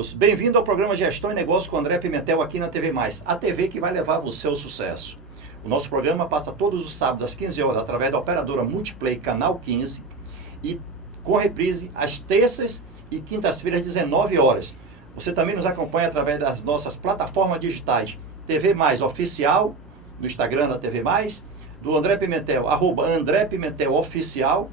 amigos, bem-vindo ao programa Gestão e Negócios com André Pimentel aqui na TV Mais, a TV que vai levar você ao sucesso. O nosso programa passa todos os sábados às 15 horas através da operadora Multiplay Canal 15 e com reprise às terças e quintas-feiras às 19 horas. Você também nos acompanha através das nossas plataformas digitais, TV Mais Oficial, no Instagram da TV Mais, do André Pimentel, @AndréPimentelOficial.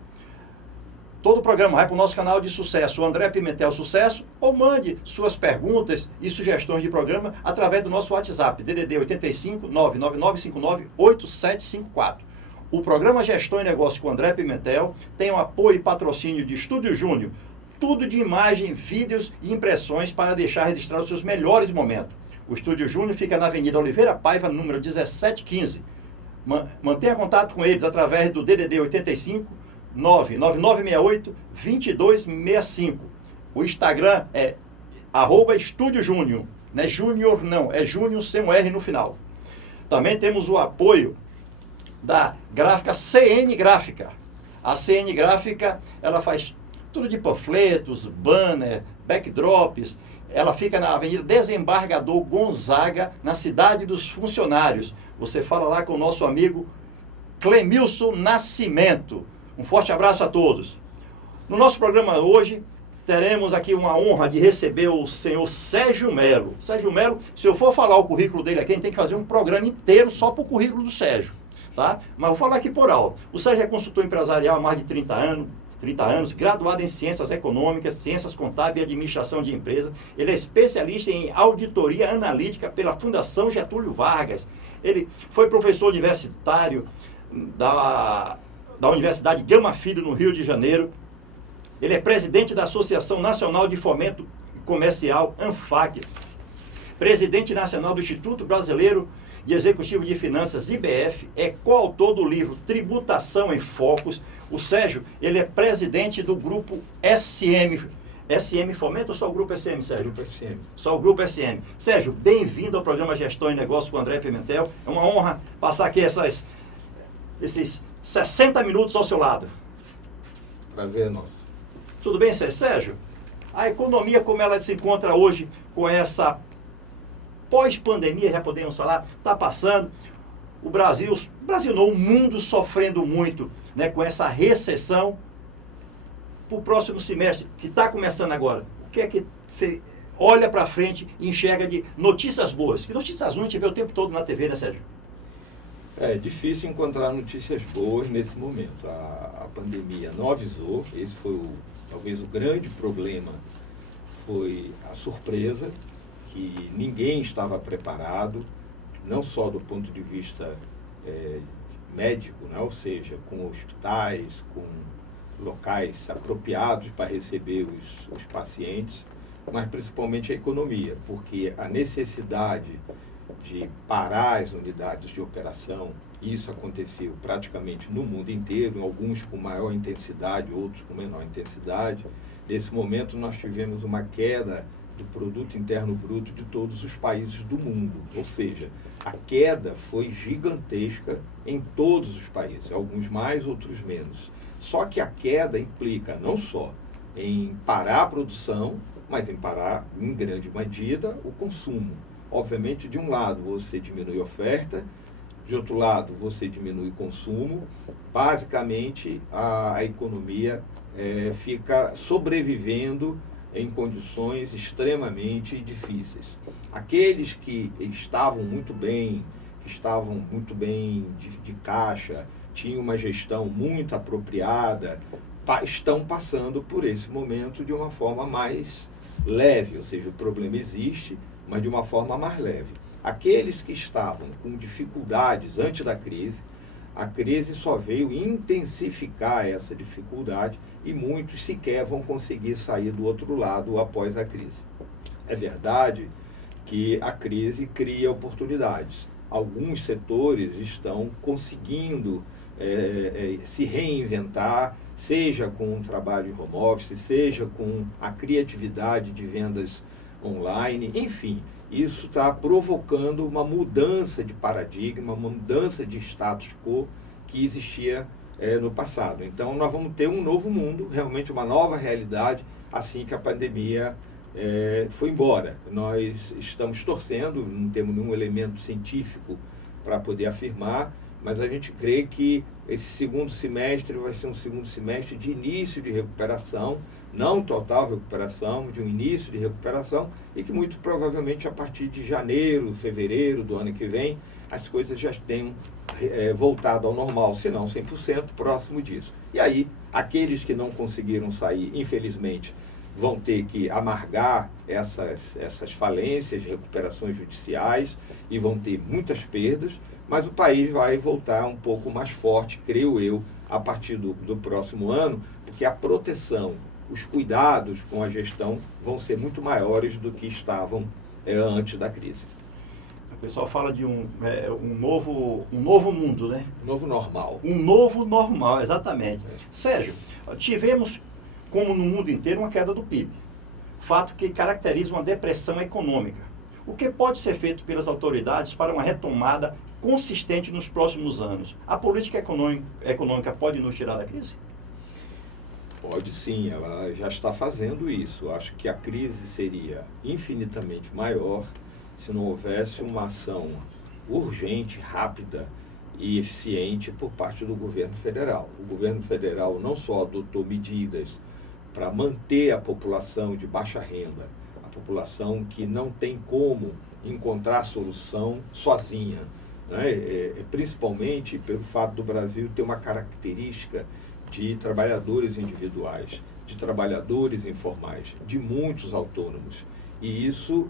Todo o programa vai para o nosso canal de sucesso, o André Pimentel Sucesso, ou mande suas perguntas e sugestões de programa através do nosso WhatsApp, DDD 85 99959 8754. O programa Gestão e Negócio com André Pimentel tem o apoio e patrocínio de Estúdio Júnior, tudo de imagem, vídeos e impressões para deixar registrados os seus melhores momentos. O Estúdio Júnior fica na Avenida Oliveira Paiva, número 1715. Mantenha contato com eles através do DDD 85 99968-2265. O Instagram é @Estúdio Júnior. Não é Júnior não, é Júnior sem um R no final. Também temos o apoio da gráfica CN Gráfica. A CN Gráfica, ela faz tudo de panfletos, banner, backdrops. Ela fica na Avenida Desembargador Gonzaga, na Cidade dos Funcionários. Você fala lá com o nosso amigo Clemilson Nascimento. Um forte abraço a todos. No nosso programa hoje, teremos aqui uma honra de receber o senhor Sérgio Melo. Sérgio Melo, se eu for falar o currículo dele aqui, a gente tem que fazer um programa inteiro só para o currículo do Sérgio. Tá? Mas vou falar aqui por alto. O Sérgio é consultor empresarial há mais de 30 anos, graduado em Ciências Econômicas, Ciências Contábeis e Administração de Empresas. Ele é especialista em auditoria analítica pela Fundação Getúlio Vargas. Ele foi professor universitário da Universidade Gama Filho, no Rio de Janeiro. Ele é presidente da Associação Nacional de Fomento Comercial, ANFAC, presidente nacional do Instituto Brasileiro de Executivo de Finanças, IBF, é coautor do livro Tributação em Focos. O Sérgio, ele é presidente do grupo SM. SM Fomento ou só o grupo SM, Sérgio? Grupo SM. Só o grupo SM. Sérgio, bem-vindo ao programa Gestão e Negócios com André Pimentel. É uma honra passar aqui esses 60 minutos ao seu lado. Prazer é nosso. Tudo bem, Sérgio? A economia, como ela se encontra hoje com essa pós-pandemia, já podemos falar, está passando. O Brasil não, o mundo sofrendo muito, né, com essa recessão. Para o próximo semestre, que está começando agora, o que é que você olha para frente e enxerga de notícias boas? Que notícias ruins a gente vê o tempo todo na TV, né, Sérgio? É difícil encontrar notícias boas nesse momento. A pandemia não avisou, esse foi talvez o grande problema, foi a surpresa, que ninguém estava preparado, não só do ponto de vista médico, né? Ou seja, com hospitais, com locais apropriados para receber os pacientes, mas principalmente a economia, porque a necessidade de parar as unidades de operação, isso aconteceu praticamente no mundo inteiro, alguns com maior intensidade, outros com menor intensidade. Nesse momento nós tivemos uma queda do produto interno bruto de todos os países do mundo, ou seja, a queda foi gigantesca em todos os países, alguns mais, outros menos. Só que a queda implica não só em parar a produção, mas em parar, em grande medida, o consumo. Obviamente, de um lado você diminui a oferta, de outro lado você diminui o consumo. Basicamente, a economia fica sobrevivendo em condições extremamente difíceis. Aqueles que estavam muito bem de caixa, tinham uma gestão muito apropriada, estão passando por esse momento de uma forma mais leve, ou seja, o problema existe, mas de uma forma mais leve. Aqueles que estavam com dificuldades antes da crise, a crise só veio intensificar essa dificuldade e muitos sequer vão conseguir sair do outro lado após a crise. É verdade que a crise cria oportunidades. Alguns setores estão conseguindo se reinventar, seja com o trabalho em home office, seja com a criatividade de vendas online, enfim, isso está provocando uma mudança de paradigma, uma mudança de status quo que existia no passado. Então, nós vamos ter um novo mundo, realmente uma nova realidade, assim que a pandemia foi embora. Nós estamos torcendo, não temos nenhum elemento científico para poder afirmar, mas a gente crê que esse segundo semestre vai ser um segundo semestre de início de recuperação, não total recuperação, de um início de recuperação, e que muito provavelmente a partir de janeiro, fevereiro do ano que vem, as coisas já tenham voltado ao normal, se não 100%, próximo disso. E aí, aqueles que não conseguiram sair, infelizmente, vão ter que amargar essas falências, recuperações judiciais, e vão ter muitas perdas, mas o país vai voltar um pouco mais forte, creio eu, a partir do próximo ano, porque a proteção, os cuidados com a gestão vão ser muito maiores do que estavam antes da crise. O pessoal fala de um novo mundo, né? Um novo normal. Um novo normal, exatamente. Sérgio, tivemos, como no mundo inteiro, uma queda do PIB. Fato que caracteriza uma depressão econômica. O que pode ser feito pelas autoridades para uma retomada consistente nos próximos anos? A política econômica pode nos tirar da crise? Pode sim, ela já está fazendo isso. Acho que a crise seria infinitamente maior se não houvesse uma ação urgente, rápida e eficiente por parte do governo federal. O governo federal não só adotou medidas para manter a população de baixa renda, a população que não tem como encontrar solução sozinha, né? Principalmente pelo fato do Brasil ter uma característica de trabalhadores individuais, de trabalhadores informais, de muitos autônomos. E isso,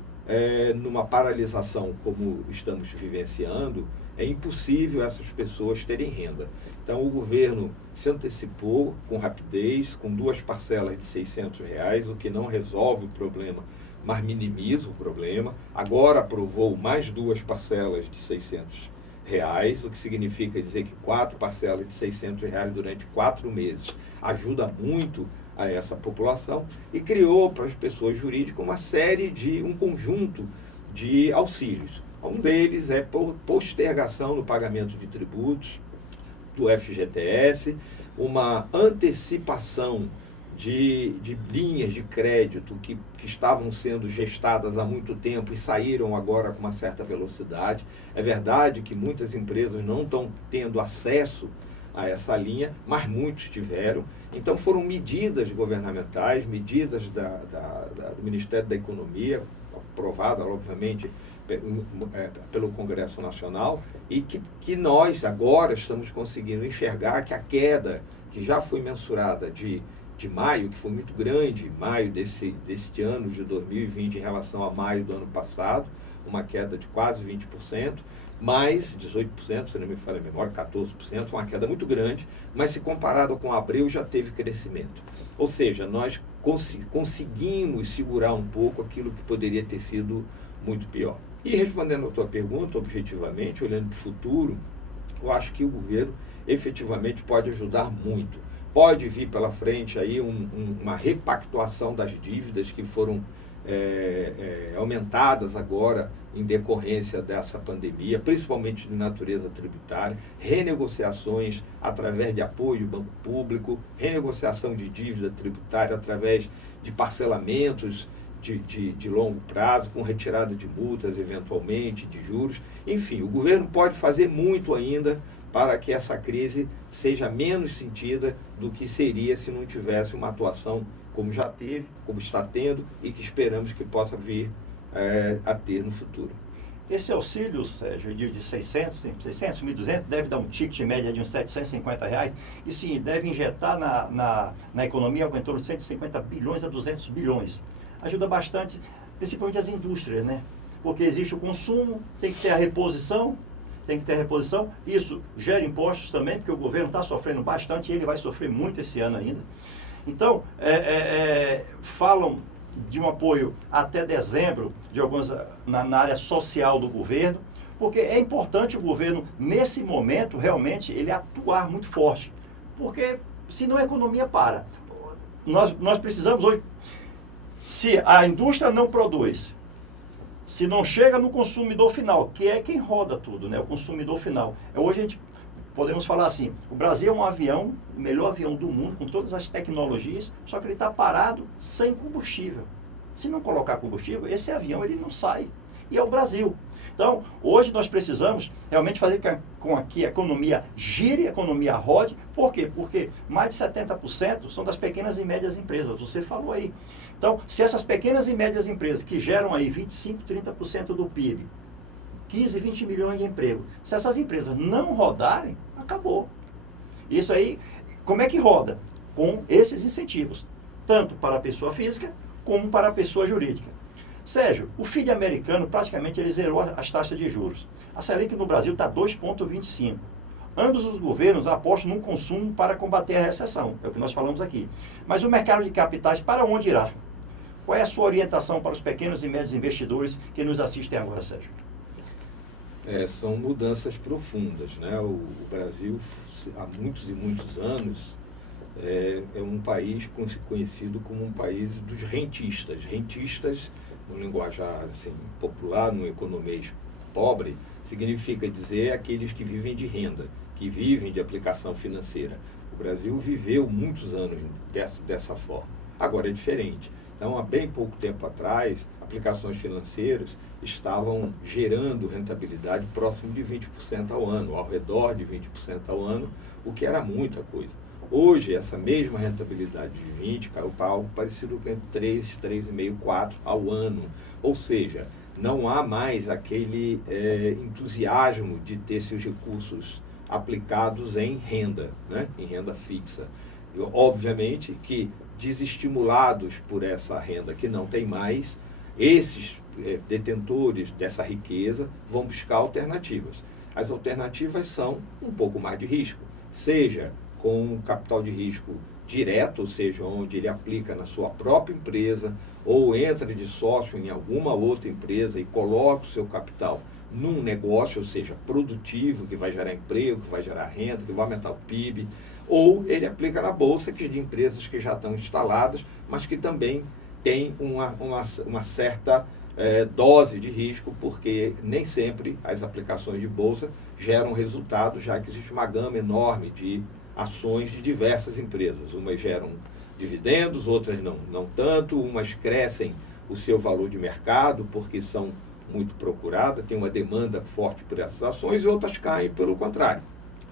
numa paralisação como estamos vivenciando, é impossível essas pessoas terem renda. Então, o governo se antecipou com rapidez, com 2 parcelas de R$600, o que não resolve o problema, mas minimiza o problema. Agora aprovou mais 2 parcelas de R$600, o que significa dizer que 4 parcelas de R$600 durante 4 meses ajuda muito a essa população, e criou para as pessoas jurídicas um conjunto de auxílios. Um deles é postergação no pagamento de tributos do FGTS, uma antecipação de linhas de crédito que estavam sendo gestadas há muito tempo e saíram agora com uma certa velocidade. É verdade que muitas empresas não estão tendo acesso a essa linha, mas muitos tiveram. Então foram medidas governamentais, medidas do Ministério da Economia, aprovada, obviamente, pelo Congresso Nacional, e que nós agora estamos conseguindo enxergar que a queda que já foi mensurada de maio, que foi muito grande, maio deste ano de 2020 em relação a maio do ano passado, uma queda de quase 20%, mais 18%, se não me falha a memória, 14%, uma queda muito grande, mas se comparado com abril já teve crescimento. Ou seja, nós conseguimos segurar um pouco aquilo que poderia ter sido muito pior. E respondendo a tua pergunta, objetivamente, olhando para o futuro, eu acho que o governo efetivamente pode ajudar muito. Pode vir pela frente aí uma repactuação das dívidas que foram aumentadas agora em decorrência dessa pandemia, principalmente de natureza tributária, renegociações através de apoio do banco público, renegociação de dívida tributária através de parcelamentos de longo prazo, com retirada de multas, eventualmente, de juros. Enfim, o governo pode fazer muito ainda para que essa crise seja menos sentida do que seria se não tivesse uma atuação como já teve, como está tendo, e que esperamos que possa vir a ter no futuro. Esse auxílio, Sérgio, de 600, 1.200, deve dar um ticket média de uns R$750, e sim, deve injetar na economia algo em torno de 150 bilhões a 200 bilhões. Ajuda bastante, principalmente as indústrias, né? Porque existe o consumo, tem que ter a reposição, isso gera impostos também, porque o governo está sofrendo bastante e ele vai sofrer muito esse ano ainda. Então, falam de um apoio até dezembro de algumas na área social do governo, porque é importante o governo, nesse momento, realmente, ele atuar muito forte, porque senão a economia para. Nós precisamos hoje, se a indústria não produz, se não chega no consumidor final, que é quem roda tudo, né? O consumidor final. Hoje a gente podemos falar assim, o Brasil é um avião, o melhor avião do mundo, com todas as tecnologias, só que ele está parado sem combustível. Se não colocar combustível, esse avião ele não sai. E é o Brasil. Então, hoje nós precisamos realmente fazer com que a economia gire, a economia rode. Por quê? Porque mais de 70% são das pequenas e médias empresas. Você falou aí. Então, se essas pequenas e médias empresas que geram aí 25%, 30% do PIB, 15, 20 milhões de empregos, se essas empresas não rodarem, acabou. Isso aí, como é que roda? Com esses incentivos, tanto para a pessoa física como para a pessoa jurídica. Sérgio, o FII americano praticamente ele zerou as taxas de juros. A Selic no Brasil está 2,25. Ambos os governos apostam no consumo para combater a recessão, é o que nós falamos aqui. Mas o mercado de capitais, para onde irá? Qual é a sua orientação para os pequenos e médios investidores que nos assistem agora, Sérgio? São mudanças profundas, né? O Brasil, há muitos e muitos anos, é um país conhecido como um país dos rentistas. Rentistas, no linguajar assim, popular, no economês pobre, significa dizer aqueles que vivem de renda, que vivem de aplicação financeira. O Brasil viveu muitos anos dessa forma. Agora é diferente. Então, há bem pouco tempo atrás, aplicações financeiras estavam gerando rentabilidade próximo de 20% ao ano, ao redor de 20% ao ano, o que era muita coisa. Hoje, essa mesma rentabilidade de 20 caiu para algo parecido com 3, 3,5, 4 ao ano. Ou seja, não há mais aquele entusiasmo de ter seus recursos aplicados em renda, né? Em renda fixa. E, obviamente que, desestimulados por essa renda que não tem mais, esses detentores dessa riqueza vão buscar alternativas. As alternativas são um pouco mais de risco, seja com capital de risco direto, ou seja, onde ele aplica na sua própria empresa, ou entra de sócio em alguma outra empresa e coloca o seu capital num negócio, ou seja, produtivo, que vai gerar emprego, que vai gerar renda, que vai aumentar o PIB, ou ele aplica na bolsa, que de empresas que já estão instaladas, mas que também tem uma certa dose de risco, porque nem sempre as aplicações de bolsa geram resultado, já que existe uma gama enorme de ações de diversas empresas. Umas geram dividendos, outras não tanto, umas crescem o seu valor de mercado, porque são muito procuradas, tem uma demanda forte por essas ações, e outras caem pelo contrário.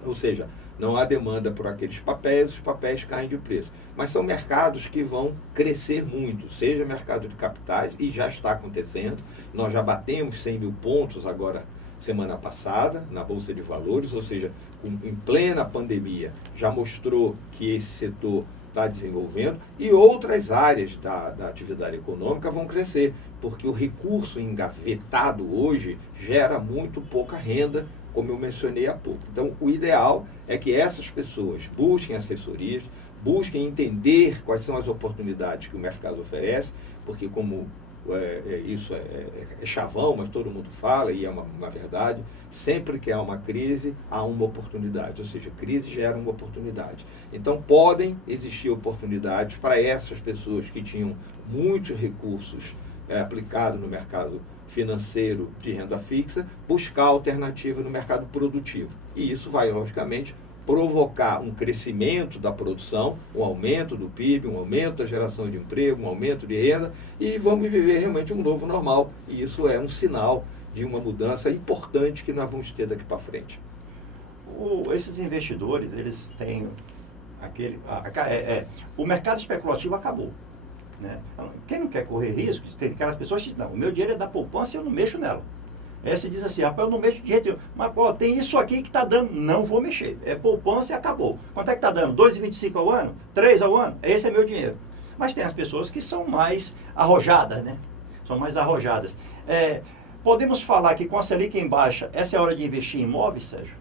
Ou seja, não há demanda por aqueles papéis, os papéis caem de preço. Mas são mercados que vão crescer muito, seja mercado de capitais, e já está acontecendo. Nós já batemos 100 mil pontos agora, semana passada, na Bolsa de Valores, ou seja, em plena pandemia, já mostrou que esse setor está desenvolvendo, e outras áreas da atividade econômica vão crescer, porque o recurso engavetado hoje gera muito pouca renda, como eu mencionei há pouco. Então, o ideal é que essas pessoas busquem assessorias, busquem entender quais são as oportunidades que o mercado oferece, porque como isso é chavão, mas todo mundo fala, e é uma verdade, sempre que há uma crise, há uma oportunidade, ou seja, crise gera uma oportunidade. Então, podem existir oportunidades para essas pessoas que tinham muitos recursos aplicados no mercado financeiro de renda fixa, buscar alternativa no mercado produtivo. E isso vai, logicamente, provocar um crescimento da produção, um aumento do PIB, um aumento da geração de emprego, um aumento de renda, e vamos viver realmente um novo normal. E isso é um sinal de uma mudança importante que nós vamos ter daqui para frente. Esses investidores, eles têm o mercado especulativo acabou. Né? Quem não quer correr riscos, tem aquelas pessoas que dizem, não, o meu dinheiro é da poupança e eu não mexo nela. Aí você diz assim, rapaz, eu não mexo de jeito nenhum. Mas, pô, tem isso aqui que está dando, não vou mexer. É poupança e acabou. Quanto é que está dando? 2,25 ao ano? 3 ao ano? Esse é meu dinheiro. Mas tem as pessoas que são mais arrojadas, né? São mais arrojadas. Podemos falar que com a Selic em baixa, essa é a hora de investir em imóveis, Sérgio?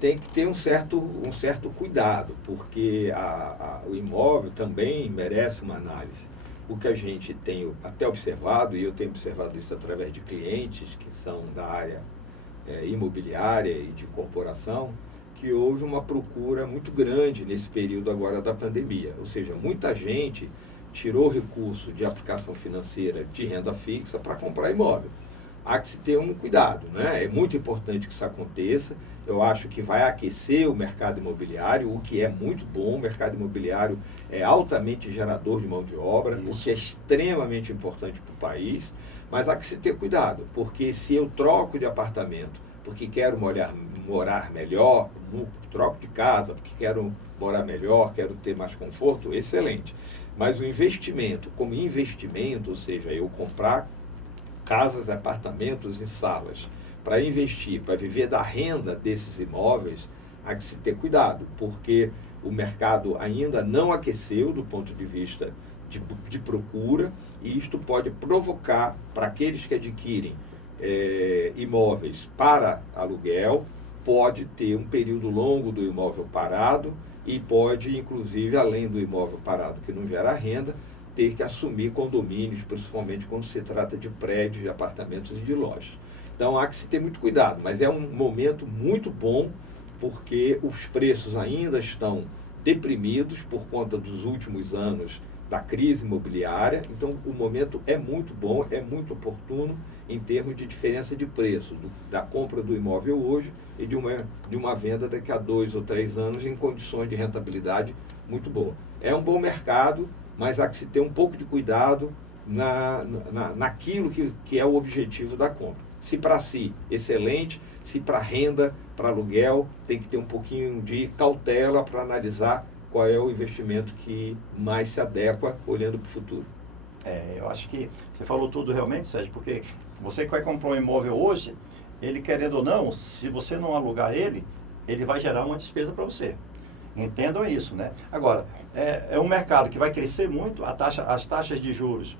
Tem que ter um certo cuidado, porque o imóvel também merece uma análise. O que a gente tem até observado, e eu tenho observado isso através de clientes que são da área imobiliária e de corporação, que houve uma procura muito grande nesse período agora da pandemia. Ou seja, muita gente tirou recurso de aplicação financeira de renda fixa para comprar imóvel. há que se ter um cuidado, né? É muito importante que isso aconteça. Eu acho que vai aquecer o mercado imobiliário, o que é muito bom. O mercado imobiliário é altamente gerador de mão de obra, o que é extremamente importante para o país. Mas há que se ter cuidado, porque se eu troco de apartamento porque quero morar melhor, troco de casa porque quero morar melhor, quero ter mais conforto, excelente. Mas o investimento, como investimento, ou seja, eu comprar casas, apartamentos e salas para investir, para viver da renda desses imóveis, há que se ter cuidado, porque o mercado ainda não aqueceu do ponto de vista de procura, e isto pode provocar, para aqueles que adquirem imóveis para aluguel, pode ter um período longo do imóvel parado e pode, inclusive, além do imóvel parado que não gera renda, ter que assumir condomínios, principalmente quando se trata de prédios, de apartamentos e de lojas. Então há que se ter muito cuidado, mas é um momento muito bom, porque os preços ainda estão deprimidos por conta dos últimos anos da crise imobiliária. Então o momento é muito bom, é muito oportuno em termos de diferença de preço da compra do imóvel hoje e de uma venda daqui a 2 ou 3 anos em condições de rentabilidade muito boa. É um bom mercado, mas há que se ter um pouco de cuidado naquilo que é o objetivo da compra. Se para si, excelente. Se para renda, para aluguel, tem que ter um pouquinho de cautela para analisar qual é o investimento que mais se adequa olhando para o futuro. Eu acho que você falou tudo realmente, Sérgio, porque você que vai comprar um imóvel hoje, ele querendo ou não, se você não alugar ele vai gerar uma despesa para você. Entendam isso, né? Agora, é um mercado que vai crescer muito, as taxas de juros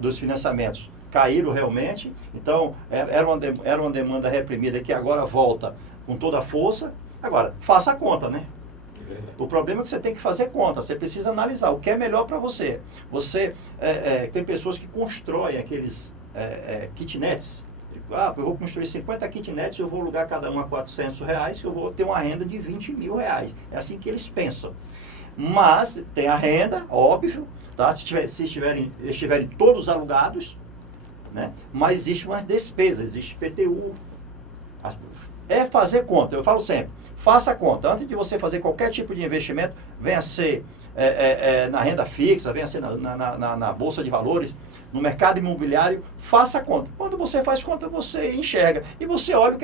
dos financiamentos caíram realmente, então era uma demanda reprimida que agora volta com toda a força. Agora, faça a conta, né? O problema é que você tem que fazer conta, você precisa analisar o que é melhor para você. Tem pessoas que constroem aqueles kitnets. Eu vou construir 50 kitnets, eu vou alugar cada um a R$400, que eu vou ter uma renda de R$20 mil. É assim que eles pensam. Mas tem a renda, óbvio, tá? Se estiverem todos alugados, né? Mas existe uma despesa, existe PTU. É fazer conta, eu falo sempre, faça conta. Antes de você fazer qualquer tipo de investimento, venha ser na renda fixa, venha ser na Bolsa de Valores, no mercado imobiliário, faça conta. Quando você faz conta, você enxerga. E você olha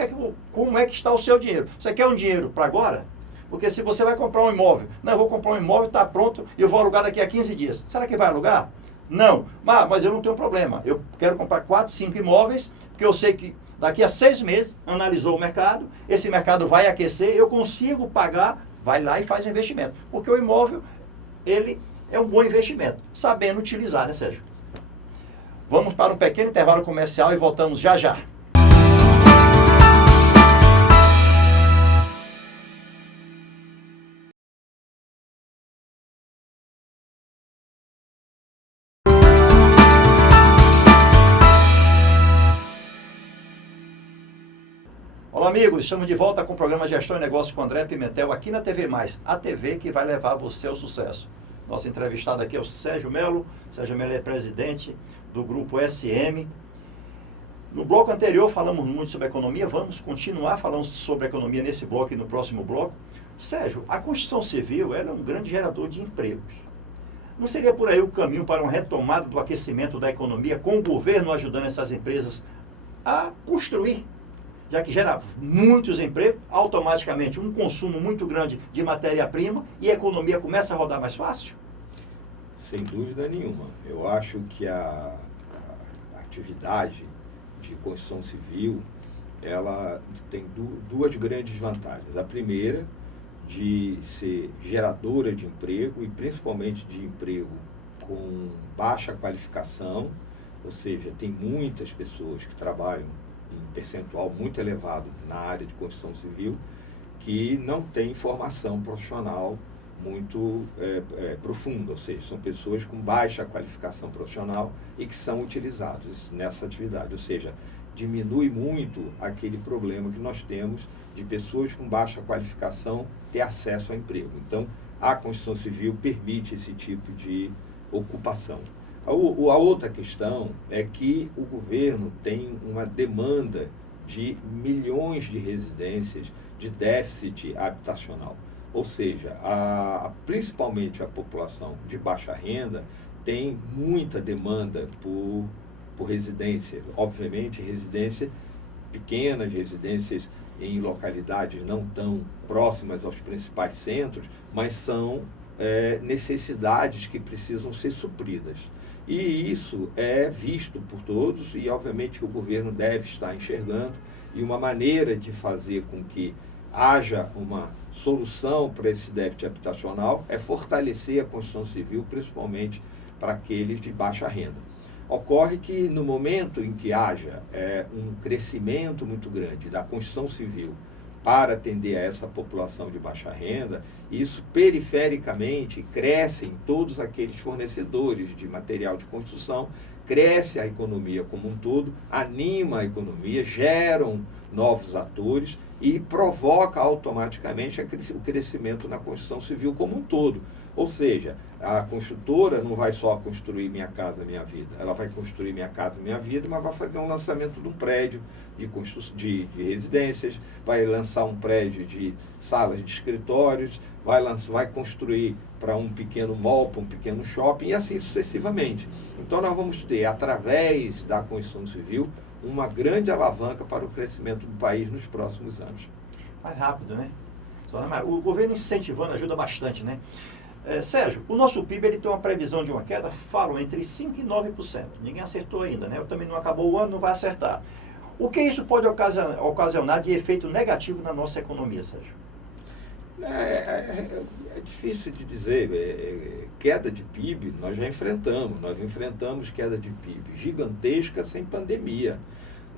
como é que está o seu dinheiro. Você quer um dinheiro para agora? Porque se você vai comprar um imóvel, eu vou comprar um imóvel, está pronto, e eu vou alugar daqui a 15 dias. Será que vai alugar? Não. Mas eu não tenho problema. Eu quero comprar 4, 5 imóveis, porque eu sei que daqui a 6 meses, analisou o mercado, esse mercado vai aquecer, eu consigo pagar, vai lá e faz o investimento. Porque o imóvel, ele é um bom investimento, sabendo utilizar, né, Sérgio? Vamos para um pequeno intervalo comercial e voltamos já já. Olá, amigos, estamos de volta com o programa Gestão e Negócios com André Pimentel, aqui na TV+, a TV que vai levar você ao sucesso. Nosso entrevistado aqui é o Sérgio Melo. Sérgio Melo é presidente do Grupo SM. No bloco anterior falamos muito sobre economia, vamos continuar falando sobre economia nesse bloco e no próximo bloco. Sérgio, a construção civil ela é um grande gerador de empregos. Não seria por aí o caminho para uma retomada do aquecimento da economia, com o governo ajudando essas empresas a construir? Já que gera muitos empregos, automaticamente um consumo muito grande de matéria-prima e a economia começa a rodar mais fácil? Sem dúvida nenhuma. Eu acho que a atividade de construção civil, ela tem duas grandes vantagens. A primeira, de ser geradora de emprego, e principalmente de emprego com baixa qualificação, ou seja, tem muitas pessoas que trabalham em percentual muito elevado na área de construção civil, que não têm formação profissional muito profunda, ou seja, são pessoas com baixa qualificação profissional e que são utilizados nessa atividade, ou seja, diminui muito aquele problema que nós temos de pessoas com baixa qualificação ter acesso ao emprego. Então, a construção civil permite esse tipo de ocupação. A outra questão é que o governo tem uma demanda de milhões de residências de déficit habitacional. Ou seja, principalmente a população de baixa renda tem muita demanda por residência. Obviamente, residência pequenas, residências em localidades não tão próximas aos principais centros, mas são necessidades que precisam ser supridas. E isso é visto por todos e, obviamente, que o governo deve estar enxergando, e uma maneira de fazer com que haja uma solução para esse déficit habitacional é fortalecer a construção civil, principalmente para aqueles de baixa renda. Ocorre que no momento em que haja um crescimento muito grande da construção civil para atender a essa população de baixa renda, isso perifericamente crescem todos aqueles fornecedores de material de construção, cresce a economia como um todo, anima a economia, geram novos atores e provoca automaticamente o crescimento na construção civil como um todo. Ou seja, a construtora não vai só construir Minha Casa Minha Vida, ela vai construir Minha Casa Minha Vida, mas vai fazer um lançamento de um prédio de residências, vai lançar um prédio de salas de escritórios, vai construir para um pequeno mall, para um pequeno shopping, e assim sucessivamente. Então nós vamos ter, através da construção civil, uma grande alavanca para o crescimento do país nos próximos anos. Mais rápido, né? O governo incentivando ajuda bastante, né? Sérgio, o nosso PIB ele tem uma previsão de uma queda, falam, entre 5% e 9%. Ninguém acertou ainda, né? Eu também não acabou o ano, não vai acertar. O que isso pode ocasionar de efeito negativo na nossa economia, Sérgio? É difícil de dizer. Queda de PIB nós já enfrentamos. Nós enfrentamos queda de PIB gigantesca sem pandemia.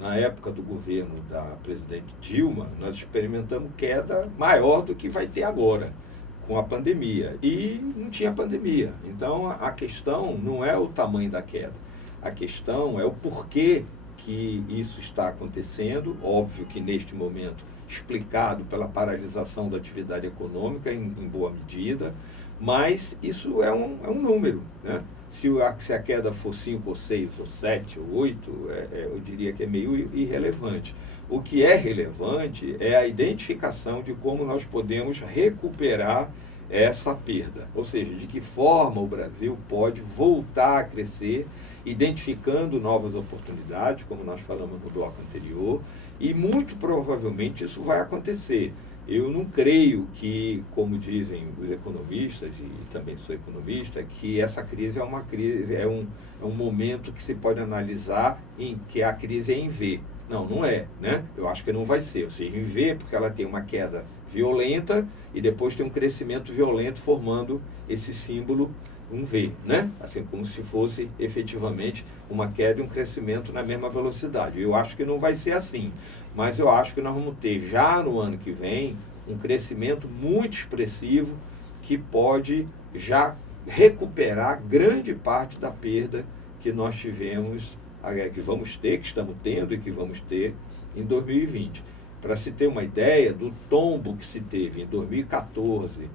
Na época do governo da presidente Dilma, nós experimentamos queda maior do que vai ter agora, com a pandemia. E não tinha pandemia. Então, a questão não é o tamanho da queda. A questão é o porquê que isso está acontecendo. Óbvio que, neste momento, explicado pela paralisação da atividade econômica, em boa medida, mas isso é um número, né? Se a queda for 5, ou 6, ou 7, ou 8, eu diria que é meio irrelevante. O que é relevante é a identificação de como nós podemos recuperar essa perda. Ou seja, de que forma o Brasil pode voltar a crescer, identificando novas oportunidades, como nós falamos no bloco anterior, e muito provavelmente isso vai acontecer. Eu não creio que, como dizem os economistas, e também sou economista, que essa crise é um momento que se pode analisar em que a crise é em V. Não é, né? Eu acho que não vai ser. Ou seja, em V, porque ela tem uma queda violenta e depois tem um crescimento violento formando esse símbolo, um V, né? Assim, como se fosse efetivamente uma queda e um crescimento na mesma velocidade. Eu acho que não vai ser assim, mas eu acho que nós vamos ter já no ano que vem um crescimento muito expressivo que pode já recuperar grande parte da perda que nós tivemos, que vamos ter, que estamos tendo e que vamos ter em 2020. Para se ter uma ideia do tombo que se teve em 2014,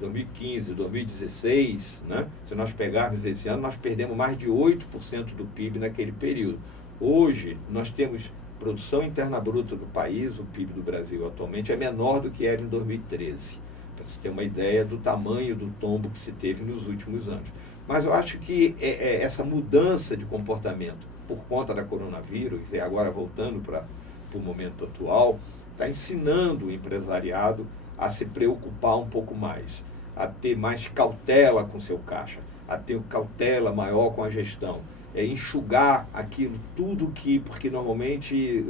2015, 2016, né? Se nós pegarmos esse ano, nós perdemos mais de 8% do PIB naquele período. Hoje, nós temos produção interna bruta do país, o PIB do Brasil atualmente é menor do que era em 2013, para se ter uma ideia do tamanho do tombo que se teve nos últimos anos. Mas eu acho que essa mudança de comportamento por conta da coronavírus, e agora voltando para o momento atual, está ensinando o empresariado a se preocupar um pouco mais, a ter mais cautela com seu caixa, a ter cautela maior com a gestão, enxugar aquilo tudo porque normalmente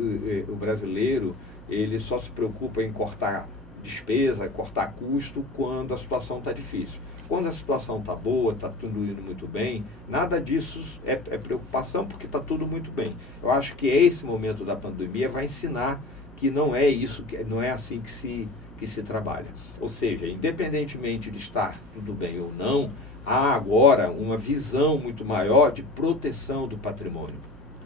o brasileiro ele só se preocupa em cortar despesa, cortar custo quando a situação está difícil. Quando a situação está boa, está tudo indo muito bem, nada disso é preocupação porque está tudo muito bem. Eu acho que esse momento da pandemia vai ensinar que não é isso, não é assim que se trabalha. Ou seja, independentemente de estar tudo bem ou não, há agora uma visão muito maior de proteção do patrimônio,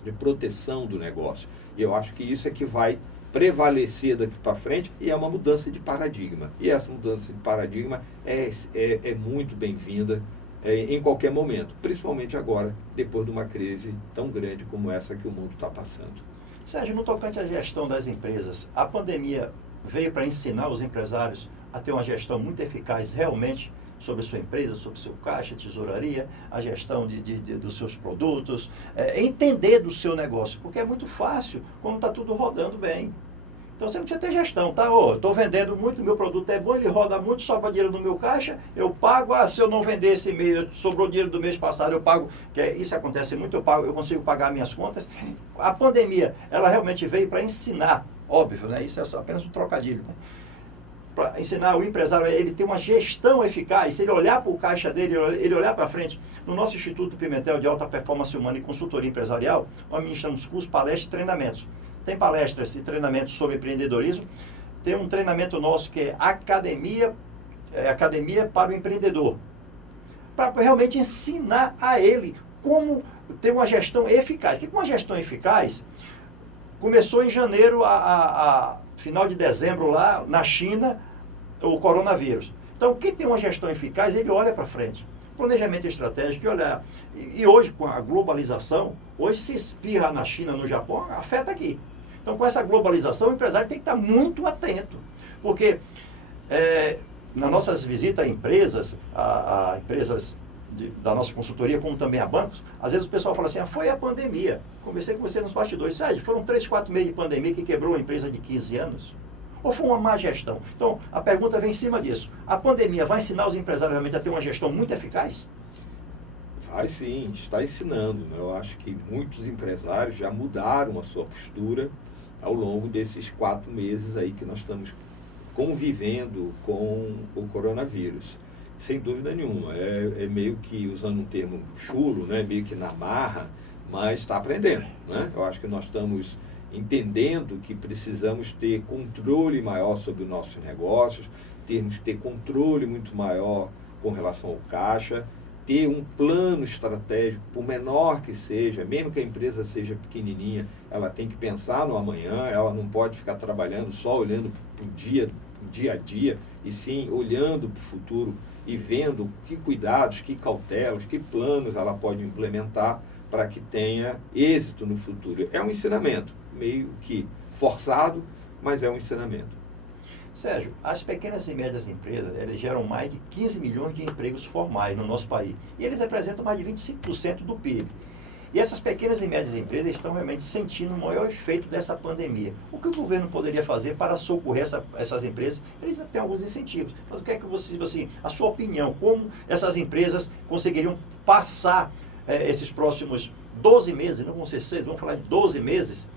de proteção do negócio. E eu acho que isso é que vai prevalecer daqui para frente e é uma mudança de paradigma. E essa mudança de paradigma é muito bem-vinda em qualquer momento, principalmente agora, depois de uma crise tão grande como essa que o mundo está passando. Sérgio, no tocante à gestão das empresas, a pandemia veio para ensinar os empresários a ter uma gestão muito eficaz realmente sobre a sua empresa, sobre o seu caixa, tesouraria, a gestão dos seus produtos, entender do seu negócio, porque é muito fácil quando está tudo rodando bem. Então você não precisa ter gestão, tá? Estou vendendo muito, meu produto é bom, ele roda muito, sobra dinheiro no meu caixa, eu pago, se eu não vender esse mês, sobrou dinheiro do mês passado, eu pago, isso acontece muito, eu consigo pagar minhas contas. A pandemia, ela realmente veio para ensinar, óbvio, né? Isso é só apenas um trocadilho, né? Para ensinar o empresário, ele ter uma gestão eficaz, ele olhar para o caixa dele, ele olhar para frente. No nosso Instituto Pimentel de Alta Performance Humana e Consultoria Empresarial, nós ministramos cursos, palestras e treinamentos. Tem palestras e treinamentos sobre empreendedorismo. Tem um treinamento nosso que é Academia para o Empreendedor. Para realmente ensinar a ele como ter uma gestão eficaz. Porque com uma gestão eficaz, começou em janeiro, final de dezembro lá, na China, o coronavírus. Então, quem tem uma gestão eficaz, ele olha para frente. Planejamento estratégico e olhar. E hoje, com a globalização, hoje se espirra na China, no Japão, afeta aqui. Então, com essa globalização, o empresário tem que estar muito atento. Porque, nas nossas visitas a empresas, a empresas da nossa consultoria, como também a bancos, às vezes o pessoal fala assim, foi a pandemia. Conversei com você nos bastidores. Sérgio, foram 3, 4 meses de pandemia que quebrou uma empresa de 15 anos? Ou foi uma má gestão? Então, a pergunta vem em cima disso. A pandemia vai ensinar os empresários realmente a ter uma gestão muito eficaz? Vai sim, está ensinando. Eu acho que muitos empresários já mudaram a sua postura ao longo desses 4 meses aí que nós estamos convivendo com o coronavírus. Sem dúvida nenhuma. É meio que, usando um termo chulo, né? Meio que na marra, mas está aprendendo. Né? Eu acho que nós estamos entendendo que precisamos ter controle maior sobre os nossos negócios, temos que ter controle muito maior com relação ao caixa, ter um plano estratégico, por menor que seja, mesmo que a empresa seja pequenininha, ela tem que pensar no amanhã, ela não pode ficar trabalhando só olhando para o dia a dia, e sim olhando para o futuro e vendo que cuidados, que cautelas, que planos ela pode implementar para que tenha êxito no futuro. É um ensinamento, meio que forçado, mas é um ensinamento. Sérgio, as pequenas e médias empresas, elas geram mais de 15 milhões de empregos formais no nosso país. E eles representam mais de 25% do PIB. E essas pequenas e médias empresas estão realmente sentindo o maior efeito dessa pandemia. O que o governo poderia fazer para socorrer essas empresas? Eles têm alguns incentivos. Mas o que é que você, assim, a sua opinião, como essas empresas conseguiriam passar esses próximos 12 meses, não vão ser 6, vamos falar de 12 meses,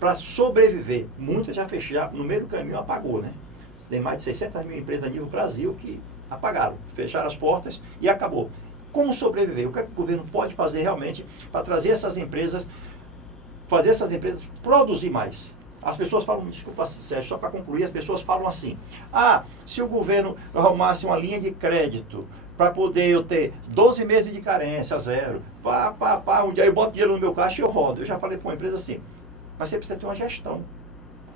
para sobreviver? Muitas já fecharam, no meio do caminho apagou, né? Tem mais de 600 mil empresas a nível Brasil que apagaram, fecharam as portas e acabou. Como sobreviver? O que é que o governo pode fazer realmente para trazer essas empresas, fazer essas empresas produzir mais? As pessoas falam, desculpa, Sérgio, só para concluir, as pessoas falam assim, se o governo arrumasse uma linha de crédito para poder eu ter 12 meses de carência, 0, um dia eu boto dinheiro no meu caixa e eu rodo. Eu já falei para uma empresa assim, mas você precisa ter uma gestão.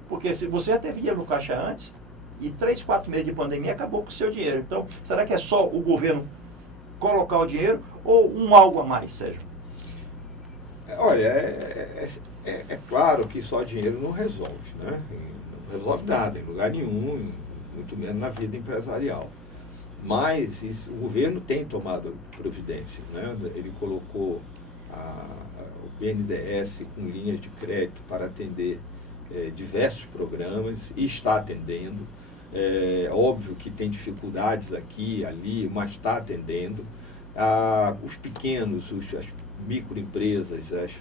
Porque se você já teve dinheiro no caixa antes, e 3, 4 meses de pandemia acabou com o seu dinheiro. Então, será que é só o governo colocar o dinheiro ou algo a mais, Sérgio? Olha, é claro que só dinheiro não resolve, né? Não resolve nada, em lugar nenhum, muito menos na vida empresarial. Mas o governo tem tomado providência, né? Ele colocou o BNDES com linhas de crédito para atender diversos programas e está atendendo. É óbvio que tem dificuldades aqui, ali, mas está atendendo. Os pequenos, as microempresas, as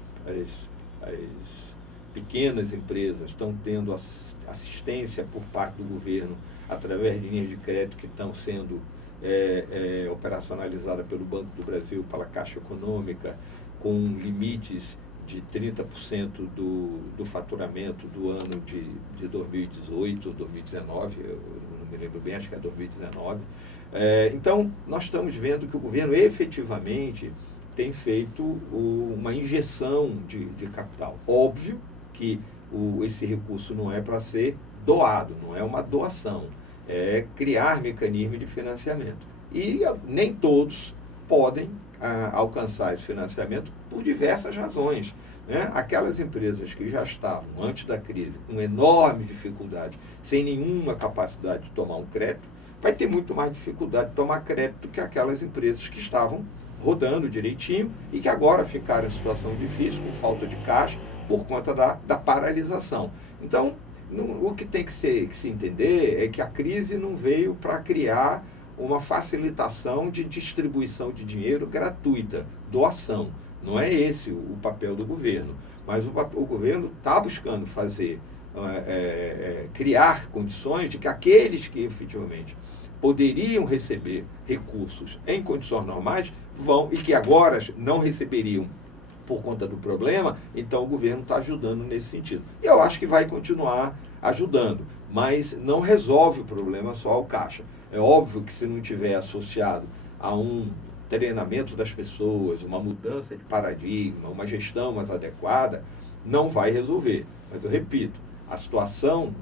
pequenas empresas estão tendo assistência por parte do governo através de linhas de crédito que estão sendo operacionalizadas pelo Banco do Brasil, pela Caixa Econômica, com limites de 30% do faturamento do ano de 2018, 2019, eu não me lembro bem, acho que é 2019. Então, nós estamos vendo que o governo efetivamente tem feito uma injeção de capital. Óbvio que esse recurso não é para ser doado, não é uma doação, é criar mecanismos de financiamento. E nem todos podem alcançar esse financiamento por diversas razões. Né? Aquelas empresas que já estavam, antes da crise, com enorme dificuldade, sem nenhuma capacidade de tomar um crédito, vai ter muito mais dificuldade de tomar crédito do que aquelas empresas que estavam rodando direitinho e que agora ficaram em situação difícil, com falta de caixa, por conta da paralisação. Então, o que tem que se entender é que a crise não veio para criar uma facilitação de distribuição de dinheiro gratuita, doação. Não é esse o papel do governo. Mas o governo está buscando criar condições de que aqueles que efetivamente poderiam receber recursos em condições normais vão, e que agora não receberiam por conta do problema, então o governo está ajudando nesse sentido. E eu acho que vai continuar ajudando, mas não resolve o problema só ao caixa. É óbvio que se não tiver associado a um treinamento das pessoas, uma mudança de paradigma, uma gestão mais adequada, não vai resolver. Mas eu repito, a situação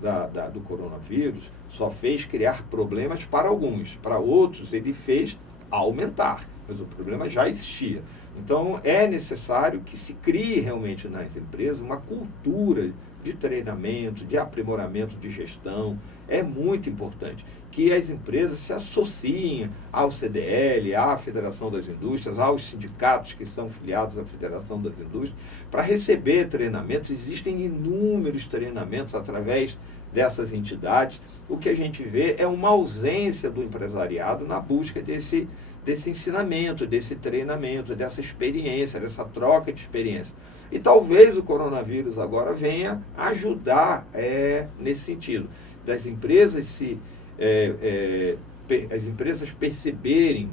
do coronavírus só fez criar problemas para alguns, para outros ele fez aumentar, mas o problema já existia. Então é necessário que se crie realmente nas empresas uma cultura de treinamento, de aprimoramento de gestão. É muito importante que as empresas se associem ao CDL, à Federação das Indústrias, aos sindicatos que são filiados à Federação das Indústrias, para receber treinamentos. Existem inúmeros treinamentos através dessas entidades. O que a gente vê é uma ausência do empresariado na busca desse ensinamento, desse treinamento, dessa experiência, dessa troca de experiência. E talvez o coronavírus agora venha ajudar nesse sentido, das empresas as empresas perceberem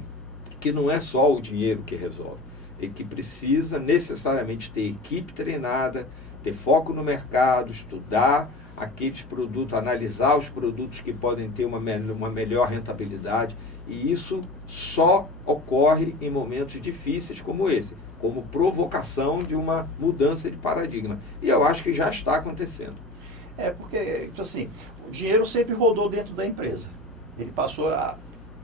que não é só o dinheiro que resolve, e que precisa necessariamente ter equipe treinada, ter foco no mercado, estudar aqueles produtos, analisar os produtos que podem ter uma melhor rentabilidade. E isso só ocorre em momentos difíceis como esse, como provocação de uma mudança de paradigma. E eu acho que já está acontecendo. Porque, assim, o dinheiro sempre rodou dentro da empresa. Ele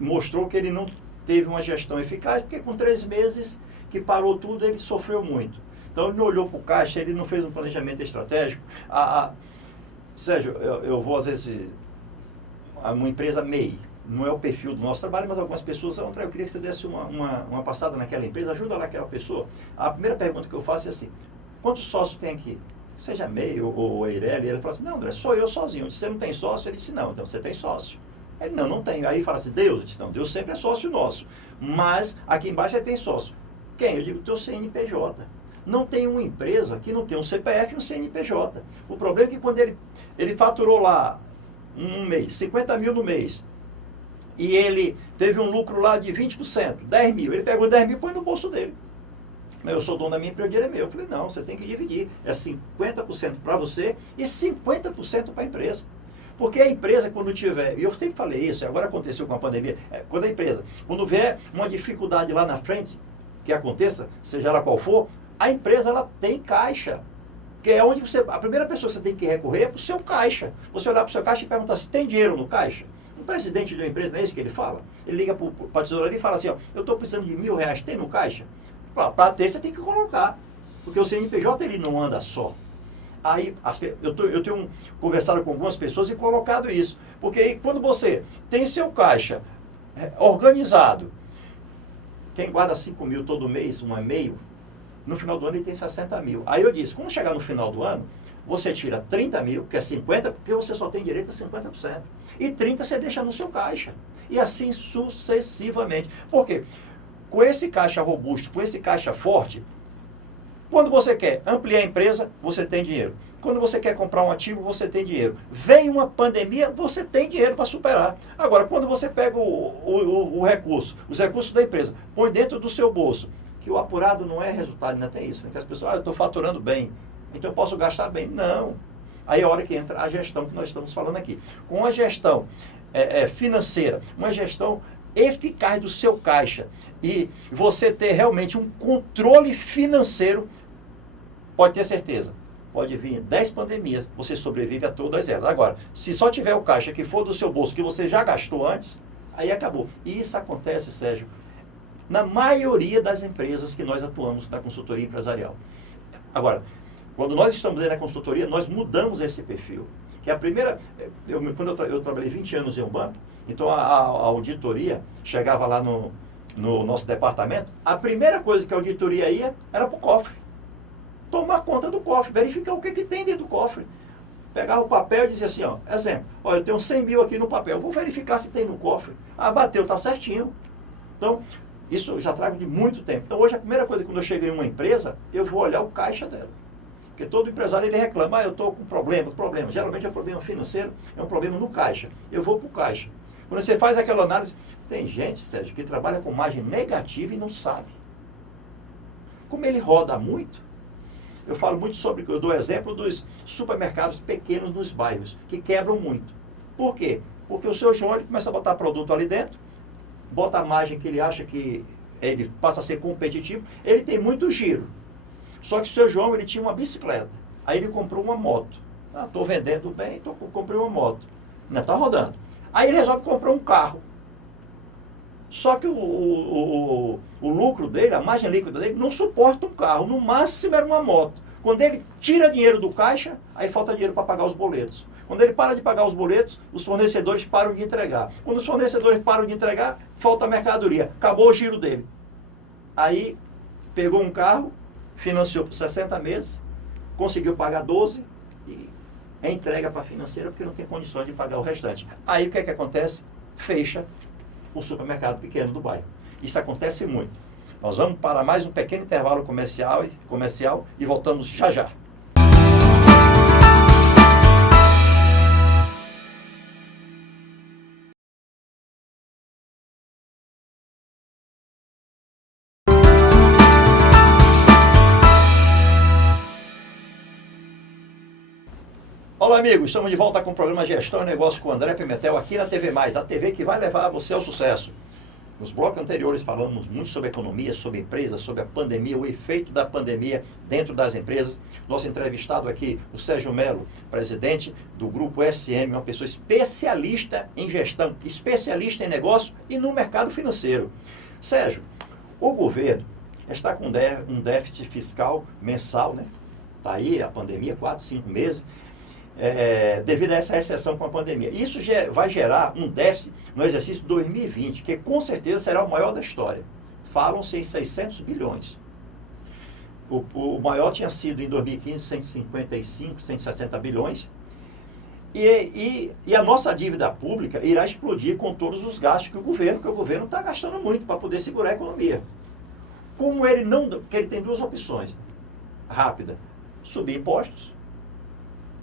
mostrou que ele não teve uma gestão eficaz, porque com 3 meses que parou tudo, ele sofreu muito. Então, ele não olhou para o caixa, ele não fez um planejamento estratégico. Sérgio, eu vou, às vezes, a uma empresa MEI, não é o perfil do nosso trabalho, mas algumas pessoas, André, eu queria que você desse uma passada naquela empresa, ajuda lá aquela pessoa. A primeira pergunta que eu faço é assim: quantos sócios tem aqui? Seja MEI ou Eireli. Ele fala assim: não, André, sou eu sozinho. Eu disse: você não tem sócio? Ele disse: não, então você tem sócio. Ele: não tenho. Aí fala assim: Deus? Eu disse: não, Deus sempre é sócio nosso. Mas aqui embaixo você tem sócio. Quem? Eu digo: teu CNPJ. Não tem uma empresa que não tem um CPF e um CNPJ. O problema é que quando ele faturou lá um mês, 50 mil no mês, e ele teve um lucro lá de 20%, 10 mil, ele pegou 10 mil e põe no bolso dele. Eu sou dono da minha empresa, o dinheiro é meu. Eu falei: não, você tem que dividir. É 50% para você e 50% para a empresa. Porque a empresa, quando tiver, e eu sempre falei isso, agora aconteceu com a pandemia, quando a empresa, quando vier uma dificuldade lá na frente, que aconteça, seja ela qual for, a empresa ela tem caixa. Que é onde a primeira pessoa que você tem que recorrer é para o seu caixa. Você olhar para o seu caixa e perguntar se tem dinheiro no caixa. O presidente de uma empresa, não é isso que ele fala? Ele liga para a tesouraria e fala assim: eu estou precisando de R$1.000, tem no caixa? Para ter, você tem que colocar. Porque o CNPJ ele não anda só. Aí, eu tenho conversado com algumas pessoas e colocado isso. Porque aí, quando você tem seu caixa organizado, quem guarda 5 mil todo mês, 1,5, no final do ano ele tem 60 mil. Aí eu disse: quando chegar no final do ano, você tira 30 mil, que é 50, porque você só tem direito a 50%. E 30 você deixa no seu caixa. E assim sucessivamente. Por quê? Com esse caixa robusto, com esse caixa forte, quando você quer ampliar a empresa, você tem dinheiro. Quando você quer comprar um ativo, você tem dinheiro. Vem uma pandemia, você tem dinheiro para superar. Agora, quando você pega o recurso, os recursos da empresa, põe dentro do seu bolso, que o apurado não é resultado, ainda tem isso. Que as pessoas: eu estou faturando bem, então eu posso gastar bem. Não. Aí é a hora que entra a gestão que nós estamos falando aqui. Com a gestão financeira, uma gestão eficaz do seu caixa, e você ter realmente um controle financeiro, pode ter certeza, pode vir 10 pandemias, você sobrevive a todas elas. Agora, se só tiver o caixa que for do seu bolso, que você já gastou antes, aí acabou. E isso acontece, Sérgio, na maioria das empresas que nós atuamos na consultoria empresarial. Agora, quando nós estamos aí na consultoria, nós mudamos esse perfil. Que a primeira, quando eu trabalhei 20 anos em um banco, então a auditoria chegava lá no nosso departamento, a primeira coisa que a auditoria ia era para o cofre. Tomar conta do cofre, verificar o que tem dentro do cofre. Pegava o papel e dizia assim, ó, exemplo, ó, eu tenho 100 mil aqui no papel, vou verificar se tem no cofre. Ah, bateu, tá certinho. Então, isso eu já trago de muito tempo. Então, hoje a primeira coisa, quando eu chego em uma empresa, eu vou olhar o caixa dela. Porque todo empresário, ele reclama, eu estou com problemas. Geralmente é um problema financeiro, é um problema no caixa. Eu vou para o caixa. Quando você faz aquela análise, tem gente, Sérgio, que trabalha com margem negativa e não sabe. Como ele roda muito, eu falo muito sobre, eu dou exemplo dos supermercados pequenos nos bairros, que quebram muito. Por quê? Porque o seu João, ele começa a botar produto ali dentro, bota a margem que ele acha que ele passa a ser competitivo, ele tem muito giro. Só que o seu João, ele tinha uma bicicleta, aí ele comprou uma moto. Ah, estou vendendo bem, comprei uma moto. Não está rodando. Aí ele resolve comprar um carro. Só que o lucro dele, a margem líquida dele, não suporta um carro. No máximo era uma moto. Quando ele tira dinheiro do caixa, aí falta dinheiro para pagar os boletos. Quando ele para de pagar os boletos, os fornecedores param de entregar. Quando os fornecedores param de entregar, falta mercadoria. Acabou o giro dele. Aí pegou um carro, financiou por 60 meses, conseguiu pagar 12 e entrega para a financeira porque não tem condições de pagar o restante. Aí o que é que acontece? Fecha o supermercado pequeno do bairro. Isso acontece muito. Nós vamos para mais um pequeno intervalo comercial e voltamos já já. Olá, amigos, estamos de volta com o programa Gestão e Negócio com o André Pimentel aqui na TV+, a TV que vai levar você ao sucesso. Nos blocos anteriores falamos muito sobre economia, sobre empresas, sobre a pandemia, o efeito da pandemia dentro das empresas. Nosso entrevistado aqui, o Sérgio Melo, presidente do Grupo SM, uma pessoa especialista em gestão, especialista em negócio e no mercado financeiro. Sérgio, o governo está com um déficit fiscal mensal, né? Está aí a pandemia, 4, 5 meses. Devido a essa recessão com a pandemia. Isso vai gerar um déficit no exercício 2020, que com certeza será o maior da história. Falam-se em 600 bilhões. O maior tinha sido em 2015, 155, 160 bilhões. E a nossa dívida pública irá explodir com todos os gastos que o governo está gastando muito para poder segurar a economia. Como ele não... Porque ele tem duas opções. Rápida. Subir impostos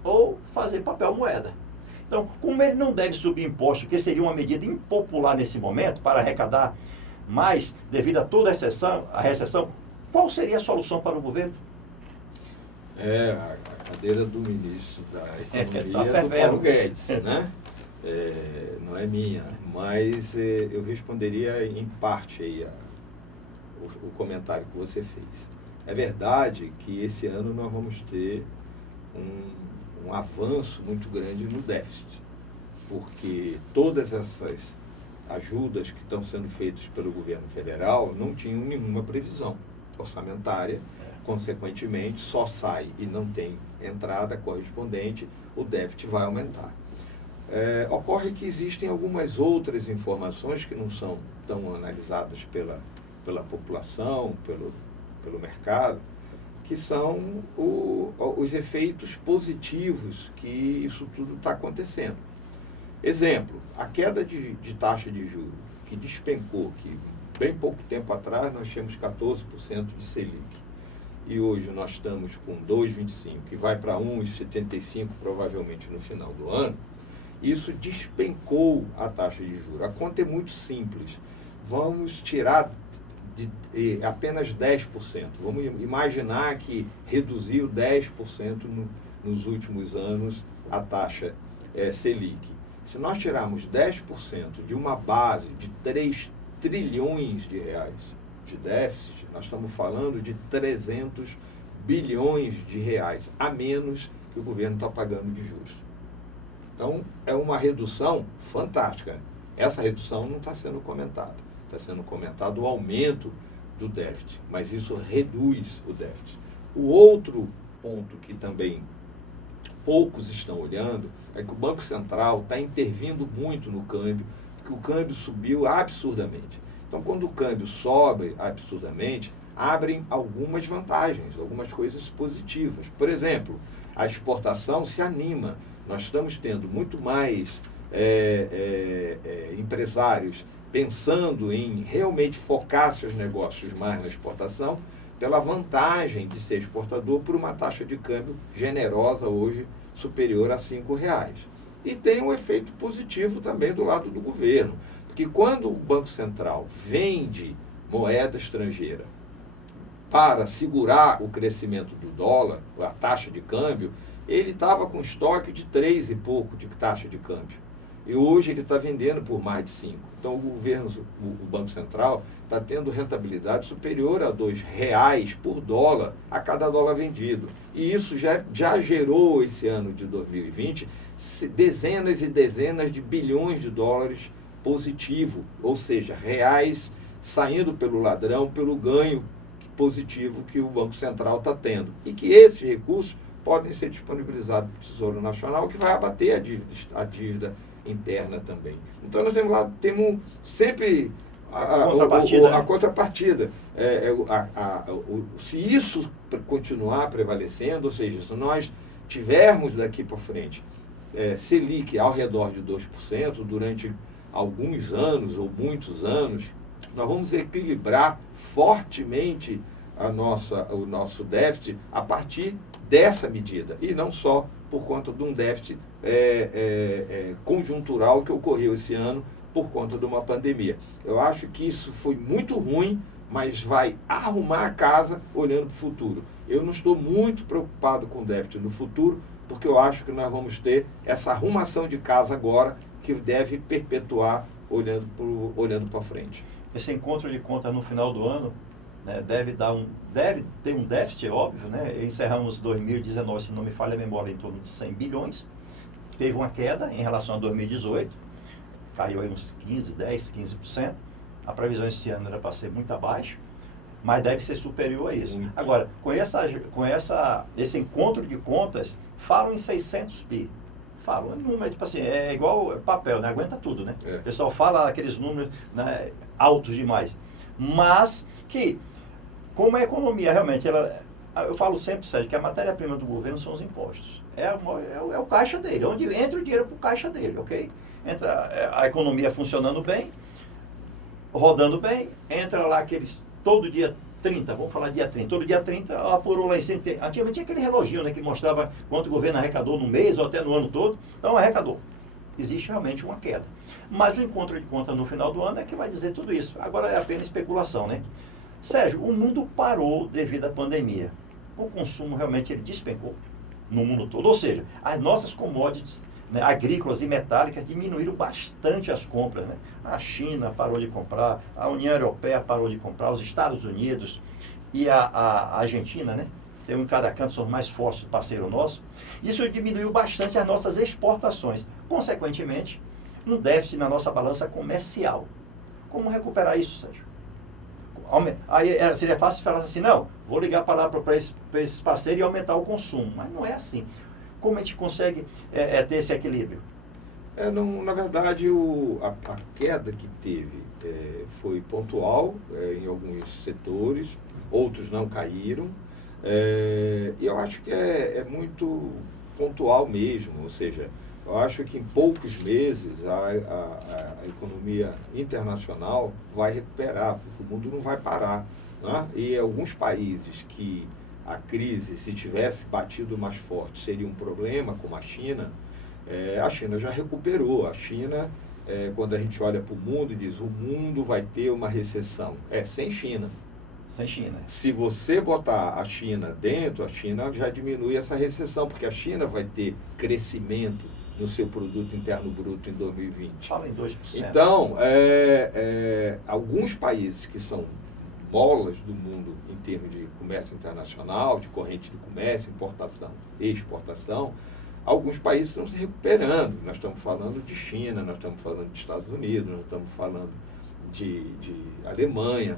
ou fazer papel moeda. Então, como ele não deve subir imposto, que seria uma medida impopular nesse momento para arrecadar mais devido a toda a recessão, qual seria a solução para o governo? A cadeira do ministro da Economia tá do Paulo Guedes, né? Não é minha, mas eu responderia em parte aí o comentário que você fez. É verdade que esse ano nós vamos ter um avanço muito grande no déficit, porque todas essas ajudas que estão sendo feitas pelo governo federal não tinham nenhuma previsão orçamentária, consequentemente só sai e não tem entrada correspondente, o déficit vai aumentar. Ocorre que existem algumas outras informações que não são tão analisadas pela população, pelo mercado, que são os efeitos positivos que isso tudo está acontecendo. Exemplo, a queda de taxa de juros, que despencou, que bem pouco tempo atrás nós tínhamos 14% de Selic, e hoje nós estamos com 2,25%, que vai para 1,75% provavelmente no final do ano, isso despencou a taxa de juros. A conta é muito simples. Vamos tirar de apenas 10%. Vamos imaginar que reduziu 10% nos últimos anos a taxa Selic. Se nós tirarmos 10% de uma base de 3 trilhões de reais de déficit, nós estamos falando de 300 bilhões de reais a menos que o governo está pagando de juros. Então, é uma redução fantástica. Essa redução não está sendo comentada. está sendo comentado o aumento do déficit, mas isso reduz o déficit. O outro ponto que também poucos estão olhando é que o Banco Central está intervindo muito no câmbio, porque o câmbio subiu absurdamente. Então, quando o câmbio sobe absurdamente, abrem algumas vantagens, algumas coisas positivas. Por exemplo, a exportação se anima. Nós estamos tendo muito mais empresários pensando em realmente focar seus negócios mais na exportação, pela vantagem de ser exportador por uma taxa de câmbio generosa hoje, superior a R$5. E tem um efeito positivo também do lado do governo, porque quando o Banco Central vende moeda estrangeira para segurar o crescimento do dólar, a taxa de câmbio, ele estava com estoque de 3 e pouco de taxa de câmbio. E hoje ele está vendendo por mais de 5. Então o Banco Central está tendo rentabilidade superior a R$2 por dólar a cada dólar vendido. E isso já gerou esse ano de 2020 dezenas e dezenas de bilhões de dólares positivo, ou seja, reais saindo pelo ladrão, pelo ganho positivo que o Banco Central está tendo. E que esses recursos podem ser disponibilizados para o Tesouro Nacional, que vai abater a dívida interna também. Então nós temos sempre a contrapartida. Se isso continuar prevalecendo, ou seja, se nós tivermos daqui para frente Selic ao redor de 2% durante alguns anos ou muitos anos, nós vamos equilibrar fortemente o nosso déficit a partir dessa medida, e não só por conta de um déficit conjuntural que ocorreu esse ano por conta de uma pandemia. Eu acho que isso foi muito ruim, mas vai arrumar a casa olhando para o futuro. Eu não estou muito preocupado com o déficit no futuro, porque eu acho que nós vamos ter essa arrumação de casa agora, que deve perpetuar olhando para frente. Esse encontro de contas no final do ano, né, deve ter um déficit, óbvio, né? Encerramos 2019, se não me falha a memória, em torno de 100 bilhões. Teve uma queda em relação a 2018, caiu aí uns 15%. A previsão esse ano era para ser muito abaixo, mas deve ser superior a isso. Muito. Agora, com esse encontro de contas, falam em 600 bi. Falam, número, tipo assim, é igual papel, né? Aguenta tudo, né? O pessoal fala aqueles números, né, altos demais. Mas que, como a economia realmente, eu falo sempre, Sérgio, que a matéria-prima do governo são os impostos. É o caixa dele, onde entra o dinheiro para o caixa dele, ok? Entra a economia funcionando bem, rodando bem, entra lá aqueles, todo dia 30, vamos falar dia 30, todo dia 30 apurou lá em cima. Antigamente tinha aquele reloginho, né, que mostrava quanto o governo arrecadou no mês ou até no ano todo. Então arrecadou. Existe realmente uma queda. Mas o encontro de contas no final do ano é que vai dizer tudo isso. Agora é apenas especulação, né? Sérgio, o mundo parou devido à pandemia. O consumo realmente ele despencou no mundo todo. Ou seja, as nossas commodities, né, agrícolas e metálicas diminuíram bastante as compras, né? A China parou de comprar, a União Europeia parou de comprar, os Estados Unidos e a Argentina, né? Tem um em cada canto, são mais fortes do parceiro nosso. Isso diminuiu bastante as nossas exportações. Consequentemente, um déficit na nossa balança comercial. Como recuperar isso, Sérgio? Aí seria fácil falar assim, não, vou ligar para esses parceiros e aumentar o consumo. Mas não é assim. Como a gente consegue ter esse equilíbrio? Na verdade, a queda que teve foi pontual em alguns setores, outros não caíram. E eu acho que é muito pontual mesmo, ou seja, eu acho que em poucos meses a economia internacional vai recuperar, porque o mundo não vai parar, né? E alguns países que a crise, se tivesse batido mais forte, seria um problema, como a China já recuperou. A China, quando a gente olha para o mundo e diz, o mundo vai ter uma recessão, sem China. Sem China. Se você botar a China dentro, a China já diminui essa recessão, porque a China vai ter crescimento no seu produto interno bruto em 2020. Fala em 2%. Então, alguns países que são bolas do mundo em termos de comércio internacional, de corrente de comércio, importação e exportação, alguns países estão se recuperando. Nós estamos falando de China, nós estamos falando dos Estados Unidos, nós estamos falando de Alemanha.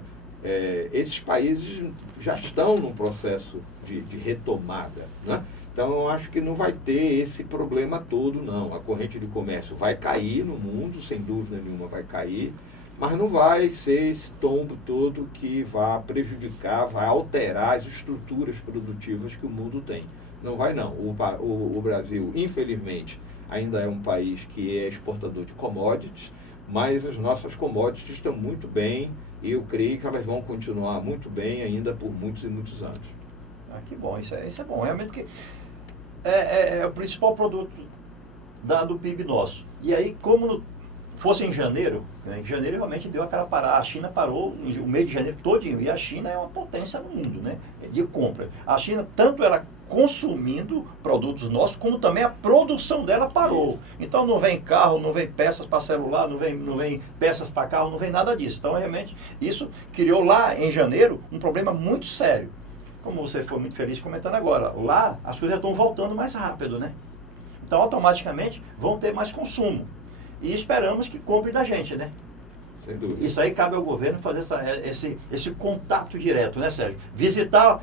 Esses países já estão num processo de retomada, né? Então, eu acho que não vai ter esse problema todo, não. A corrente de comércio vai cair no mundo, sem dúvida nenhuma vai cair, mas não vai ser esse tombo todo que vai prejudicar, vai alterar as estruturas produtivas que o mundo tem. Não vai, não. O Brasil, infelizmente, ainda é um país que é exportador de commodities, mas as nossas commodities estão muito bem e eu creio que elas vão continuar muito bem ainda por muitos e muitos anos. Que bom, isso é bom. Realmente que é o principal produto do PIB nosso. E aí, como fosse em janeiro, né, em janeiro realmente deu aquela parada, a China parou o mês de janeiro todinho, e a China é uma potência no mundo, né, de compra. A China, tanto ela consumindo produtos nossos, como também a produção dela parou. Então não vem carro, não vem peças para celular, não vem peças para carro, não vem nada disso. Então realmente isso criou lá em janeiro um problema muito sério. Como você foi muito feliz comentando agora, lá as coisas estão voltando mais rápido, né? Então automaticamente vão ter mais consumo. E esperamos que compre da gente, né? Sem dúvida. Isso aí cabe ao governo fazer esse contato direto, né, Sérgio? Visitar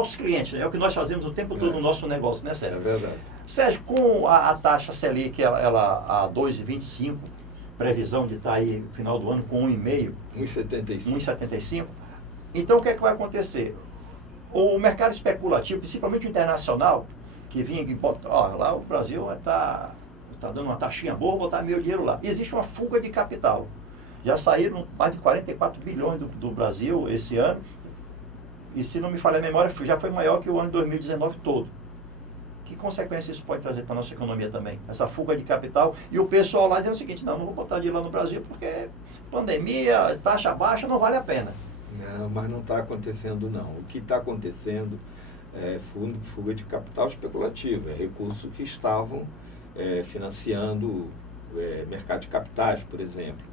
os clientes, né? É o que nós fazemos o tempo todo no nosso negócio, né, Sérgio? É verdade. Sérgio, com a taxa Selic, ela a 2,25, previsão de estar aí no final do ano com 1,5. 1,75. Então o que é que vai acontecer? O mercado especulativo, principalmente o internacional, que vinha e bota, lá o Brasil está dando uma taxinha boa, vou botar meu dinheiro lá. Existe uma fuga de capital. Já saíram mais de 44 bilhões do Brasil esse ano, e se não me falha a memória, já foi maior que o ano de 2019 todo. Que consequência isso pode trazer para a nossa economia também? Essa fuga de capital, e o pessoal lá dizendo o seguinte, não vou botar dinheiro lá no Brasil porque pandemia, taxa baixa, não vale a pena. Não, mas não está acontecendo, não. O que está acontecendo é fuga de capital especulativo, é recursos que estavam financiando mercado de capitais, por exemplo.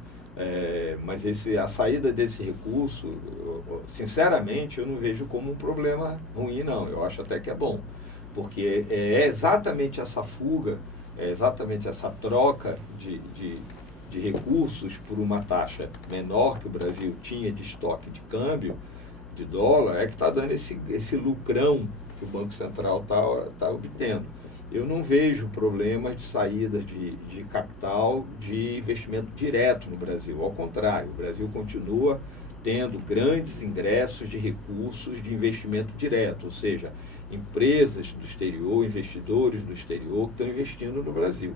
Mas a saída desse recurso, sinceramente, eu não vejo como um problema ruim, não. Eu acho até que é bom, porque é exatamente essa fuga, é exatamente essa troca de recursos por uma taxa menor que o Brasil tinha de estoque de câmbio, de dólar, que está dando esse lucrão que o Banco Central está obtendo. Eu não vejo problemas de saída de capital, de investimento direto no Brasil. Ao contrário, o Brasil continua tendo grandes ingressos de recursos de investimento direto, ou seja, empresas do exterior, investidores do exterior que estão investindo no Brasil.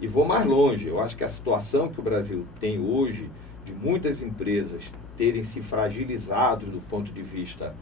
E vou mais longe, eu acho que a situação que o Brasil tem hoje, de muitas empresas terem se fragilizado do ponto de vista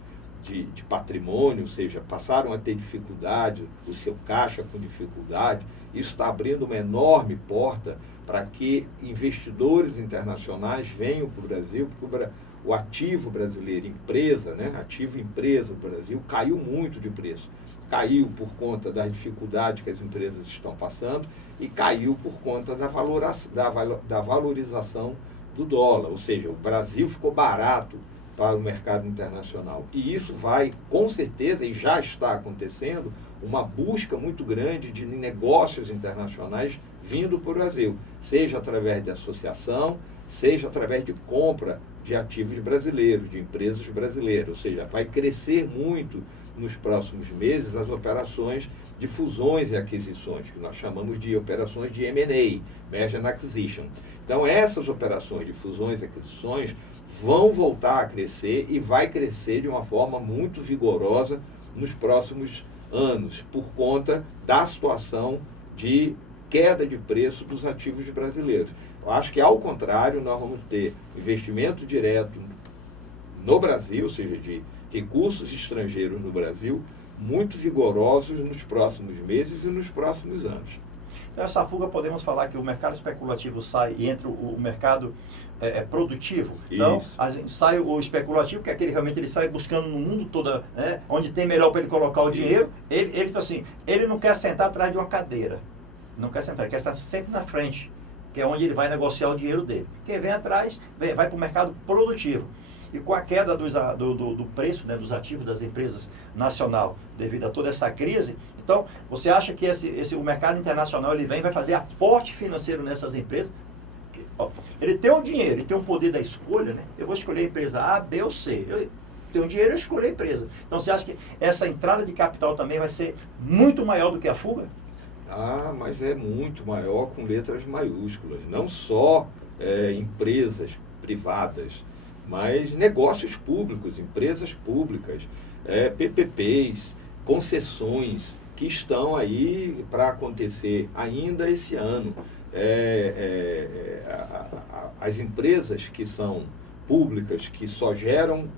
de patrimônio, ou seja, passaram a ter dificuldade, o seu caixa com dificuldade, isso está abrindo uma enorme porta para que investidores internacionais venham para o Brasil, porque o ativo brasileiro, empresa, né, ativo empresa do Brasil, caiu muito de preço. Caiu por conta das dificuldades que as empresas estão passando e caiu por conta da valorização do dólar, ou seja, o Brasil ficou barato para o mercado internacional. E isso vai, com certeza, e já está acontecendo, uma busca muito grande de negócios internacionais vindo para o Brasil, seja através de associação, seja através de compra de ativos brasileiros, de empresas brasileiras, ou seja, vai crescer muito nos próximos meses as operações de fusões e aquisições, que nós chamamos de operações de M&A, Merger and Acquisition. Então, essas operações de fusões e aquisições vão voltar a crescer e vai crescer de uma forma muito vigorosa nos próximos anos, por conta da situação de queda de preço dos ativos brasileiros. Eu acho que, ao contrário, nós vamos ter investimento direto no Brasil, ou seja, de recursos estrangeiros no Brasil, muito vigorosos nos próximos meses e nos próximos anos. Então, essa fuga, podemos falar que o mercado especulativo sai e entra o mercado produtivo. Então, sai o especulativo, que é aquele realmente ele sai buscando no mundo todo, né, onde tem melhor para ele colocar o dinheiro. Ele não quer sentar atrás de uma cadeira. Não quer sentar, ele quer estar sempre na frente, que é onde ele vai negociar o dinheiro dele. Quem vem atrás, vai para o mercado produtivo. E com a queda do preço, né, dos ativos das empresas nacional, devido a toda essa crise, então, você acha que o mercado internacional vai fazer aporte financeiro nessas empresas? Ó, ele tem o dinheiro, ele tem o poder da escolha, né? Eu vou escolher a empresa A, B ou C. Eu tenho dinheiro, eu escolho a empresa. Então, você acha que essa entrada de capital também vai ser muito maior do que a fuga? Ah, mas é muito maior com letras maiúsculas. Não só empresas privadas, mas negócios públicos, empresas públicas, PPPs, concessões que estão aí para acontecer ainda esse ano. As empresas que são públicas, que só geram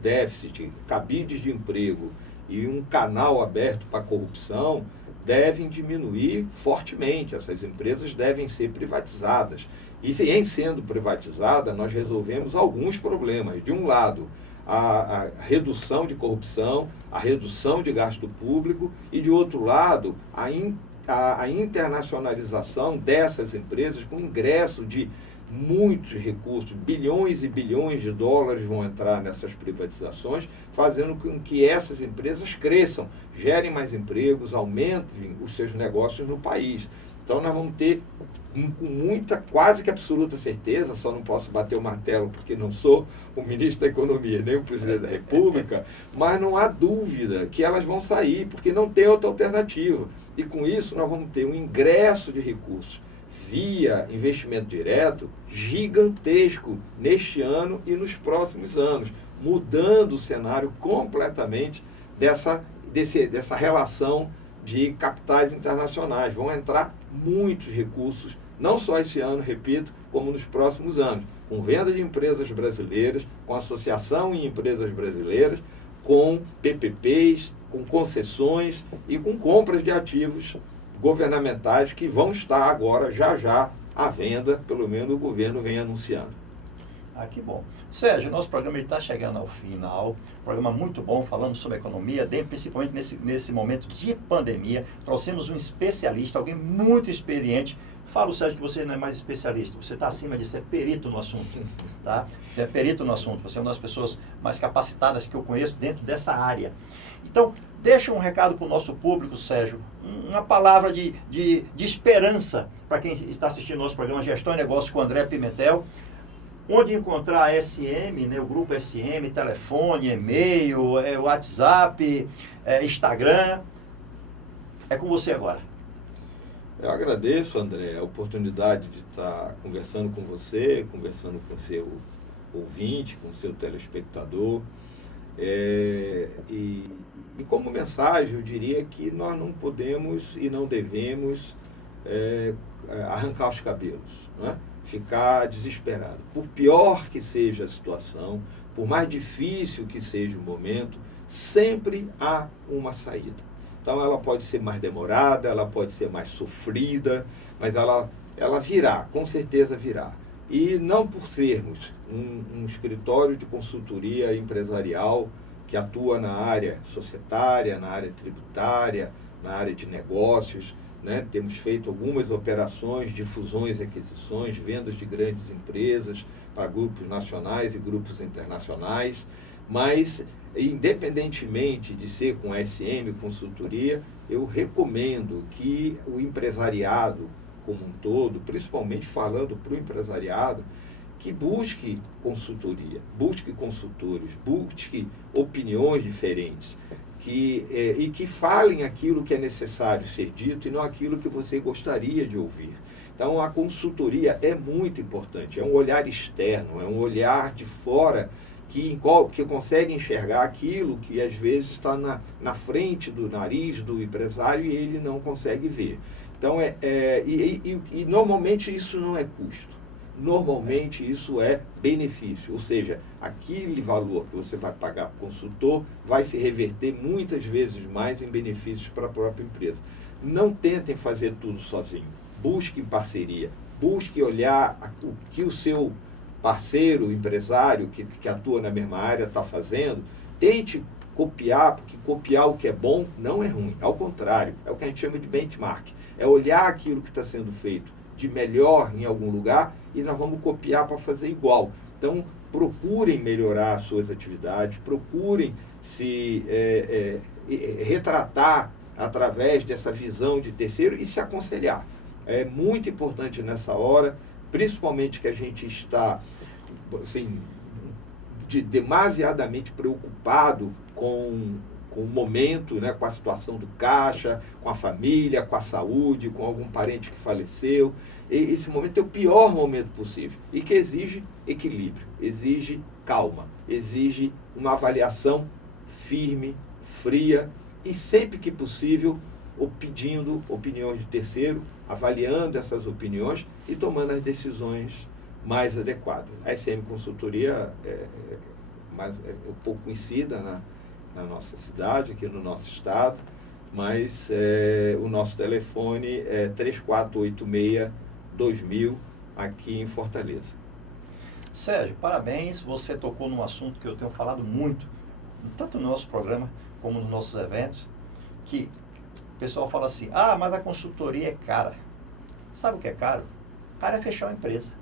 déficit, cabides de emprego e um canal aberto para corrupção, devem diminuir fortemente. Essas empresas devem ser privatizadas. E em sendo privatizada, nós resolvemos alguns problemas. De um lado, a redução de corrupção, a redução de gasto público, e de outro lado, a internacionalização dessas empresas com ingresso de muitos recursos, bilhões e bilhões de dólares vão entrar nessas privatizações, fazendo com que essas empresas cresçam, gerem mais empregos, aumentem os seus negócios no país. Então nós vamos ter, com muita, quase que absoluta certeza, só não posso bater o martelo porque não sou o ministro da Economia, nem o presidente da República, mas não há dúvida que elas vão sair, porque não tem outra alternativa. E com isso nós vamos ter um ingresso de recursos via investimento direto gigantesco neste ano e nos próximos anos, mudando o cenário completamente dessa relação de capitais internacionais. Vão entrar muitos recursos, não só esse ano, repito, como nos próximos anos, com venda de empresas brasileiras, com associação em empresas brasileiras, com PPPs, com concessões e com compras de ativos governamentais que vão estar agora, já, à venda, pelo menos o governo vem anunciando. Ah, que bom. Sérgio, nosso programa está chegando ao final. Programa muito bom, falando sobre economia, principalmente nesse momento de pandemia. Trouxemos um especialista, alguém muito experiente. Fala, Sérgio, que você não é mais especialista, você está acima de ser perito no assunto. Tá? Você é perito no assunto, você é uma das pessoas mais capacitadas que eu conheço dentro dessa área. Então, deixa um recado para o nosso público, Sérgio, uma palavra de esperança para quem está assistindo nosso programa Gestão e Negócios com André Pimentel. Onde encontrar a SM, né, o grupo SM, telefone, e-mail, WhatsApp, Instagram. É com você agora. Eu agradeço, André, a oportunidade de estar conversando com você, conversando com o seu ouvinte, com o seu telespectador. E como mensagem, eu diria que nós não podemos e não devemos arrancar os cabelos, né? Ficar desesperado. Por pior que seja a situação, por mais difícil que seja o momento, sempre há uma saída. Então ela pode ser mais demorada, ela pode ser mais sofrida, mas ela virá, com certeza virá. E não por sermos um escritório de consultoria empresarial que atua na área societária, na área tributária, na área de negócios, né? Temos feito algumas operações de fusões e aquisições, vendas de grandes empresas para grupos nacionais e grupos internacionais, mas independentemente de ser com a SM Consultoria, eu recomendo que o empresariado como um todo, principalmente falando para o empresariado, que busque consultoria, busque consultores, busque opiniões diferentes, e que falem aquilo que é necessário ser dito e não aquilo que você gostaria de ouvir. Então, a consultoria é muito importante, é um olhar externo, é um olhar de fora que consegue enxergar aquilo que às vezes está na frente do nariz do empresário e ele não consegue ver. Então, normalmente isso não é custo. Normalmente isso é benefício, ou seja, aquele valor que você vai pagar para o consultor vai se reverter muitas vezes mais em benefícios para a própria empresa. Não tentem fazer tudo sozinho, busquem parceria, busque olhar o que o seu parceiro, empresário que atua na mesma área está fazendo, tente copiar, porque copiar o que é bom não é ruim, ao contrário, é o que a gente chama de benchmark, é olhar aquilo que está sendo feito de melhor em algum lugar e nós vamos copiar para fazer igual. Então, procurem melhorar as suas atividades, procurem se retratar através dessa visão de terceiro e se aconselhar. É muito importante nessa hora, principalmente que a gente está assim, demasiadamente preocupado com o momento, né, com a situação do caixa, com a família, com a saúde, com algum parente que faleceu. E esse momento é o pior momento possível e que exige equilíbrio, exige calma, exige uma avaliação firme, fria e sempre que possível pedindo opiniões de terceiro, avaliando essas opiniões e tomando as decisões mais adequadas. A SM Consultoria é um pouco conhecida na nossa cidade, aqui no nosso estado, mas o nosso telefone é 3486-2000 aqui em Fortaleza. Sérgio, parabéns, você tocou num assunto que eu tenho falado muito, tanto no nosso programa como nos nossos eventos, que o pessoal fala assim, mas a consultoria é cara. Sabe o que é caro? Caro é fechar uma empresa.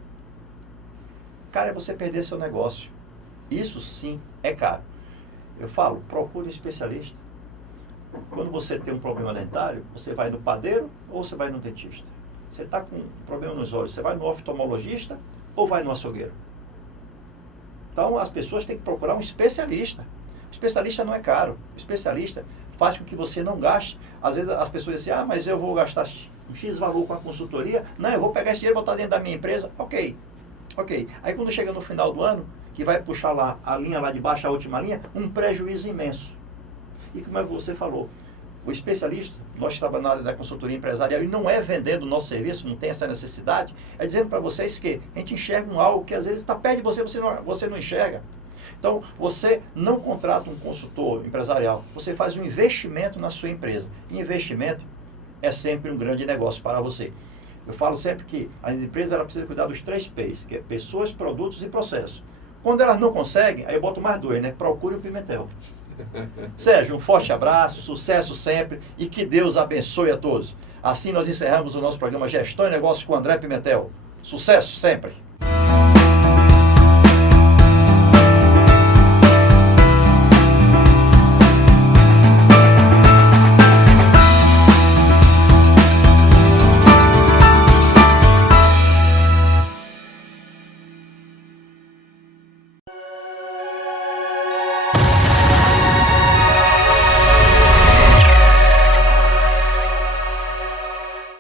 Caro é você perder seu negócio. Isso sim é caro. Eu falo, procure um especialista. Quando você tem um problema dentário, você vai no padeiro ou você vai no dentista? Você está com um problema nos olhos, você vai no oftalmologista ou vai no açougueiro? Então, as pessoas têm que procurar um especialista. O especialista não é caro. O especialista faz com que você não gaste. Às vezes as pessoas dizem assim, mas eu vou gastar um X valor com a consultoria. Não, eu vou pegar esse dinheiro e botar dentro da minha empresa. Ok. Aí quando chega no final do ano, que vai puxar lá a linha lá de baixo, a última linha, um prejuízo imenso. E como você falou, o especialista, nós trabalhamos na área da consultoria empresarial e não é vendendo o nosso serviço, não tem essa necessidade, é dizendo para vocês que a gente enxerga algo que às vezes está perto de você, você não enxerga. Então, você não contrata um consultor empresarial, você faz um investimento na sua empresa. E investimento é sempre um grande negócio para você. Eu falo sempre que a empresa ela precisa cuidar dos 3 P's, que é pessoas, produtos e processos. Quando elas não conseguem, aí eu boto mais 2, né? Procure o Pimentel. Sérgio, um forte abraço, sucesso sempre e que Deus abençoe a todos. Assim nós encerramos o nosso programa Gestão e Negócios com André Pimentel. Sucesso sempre!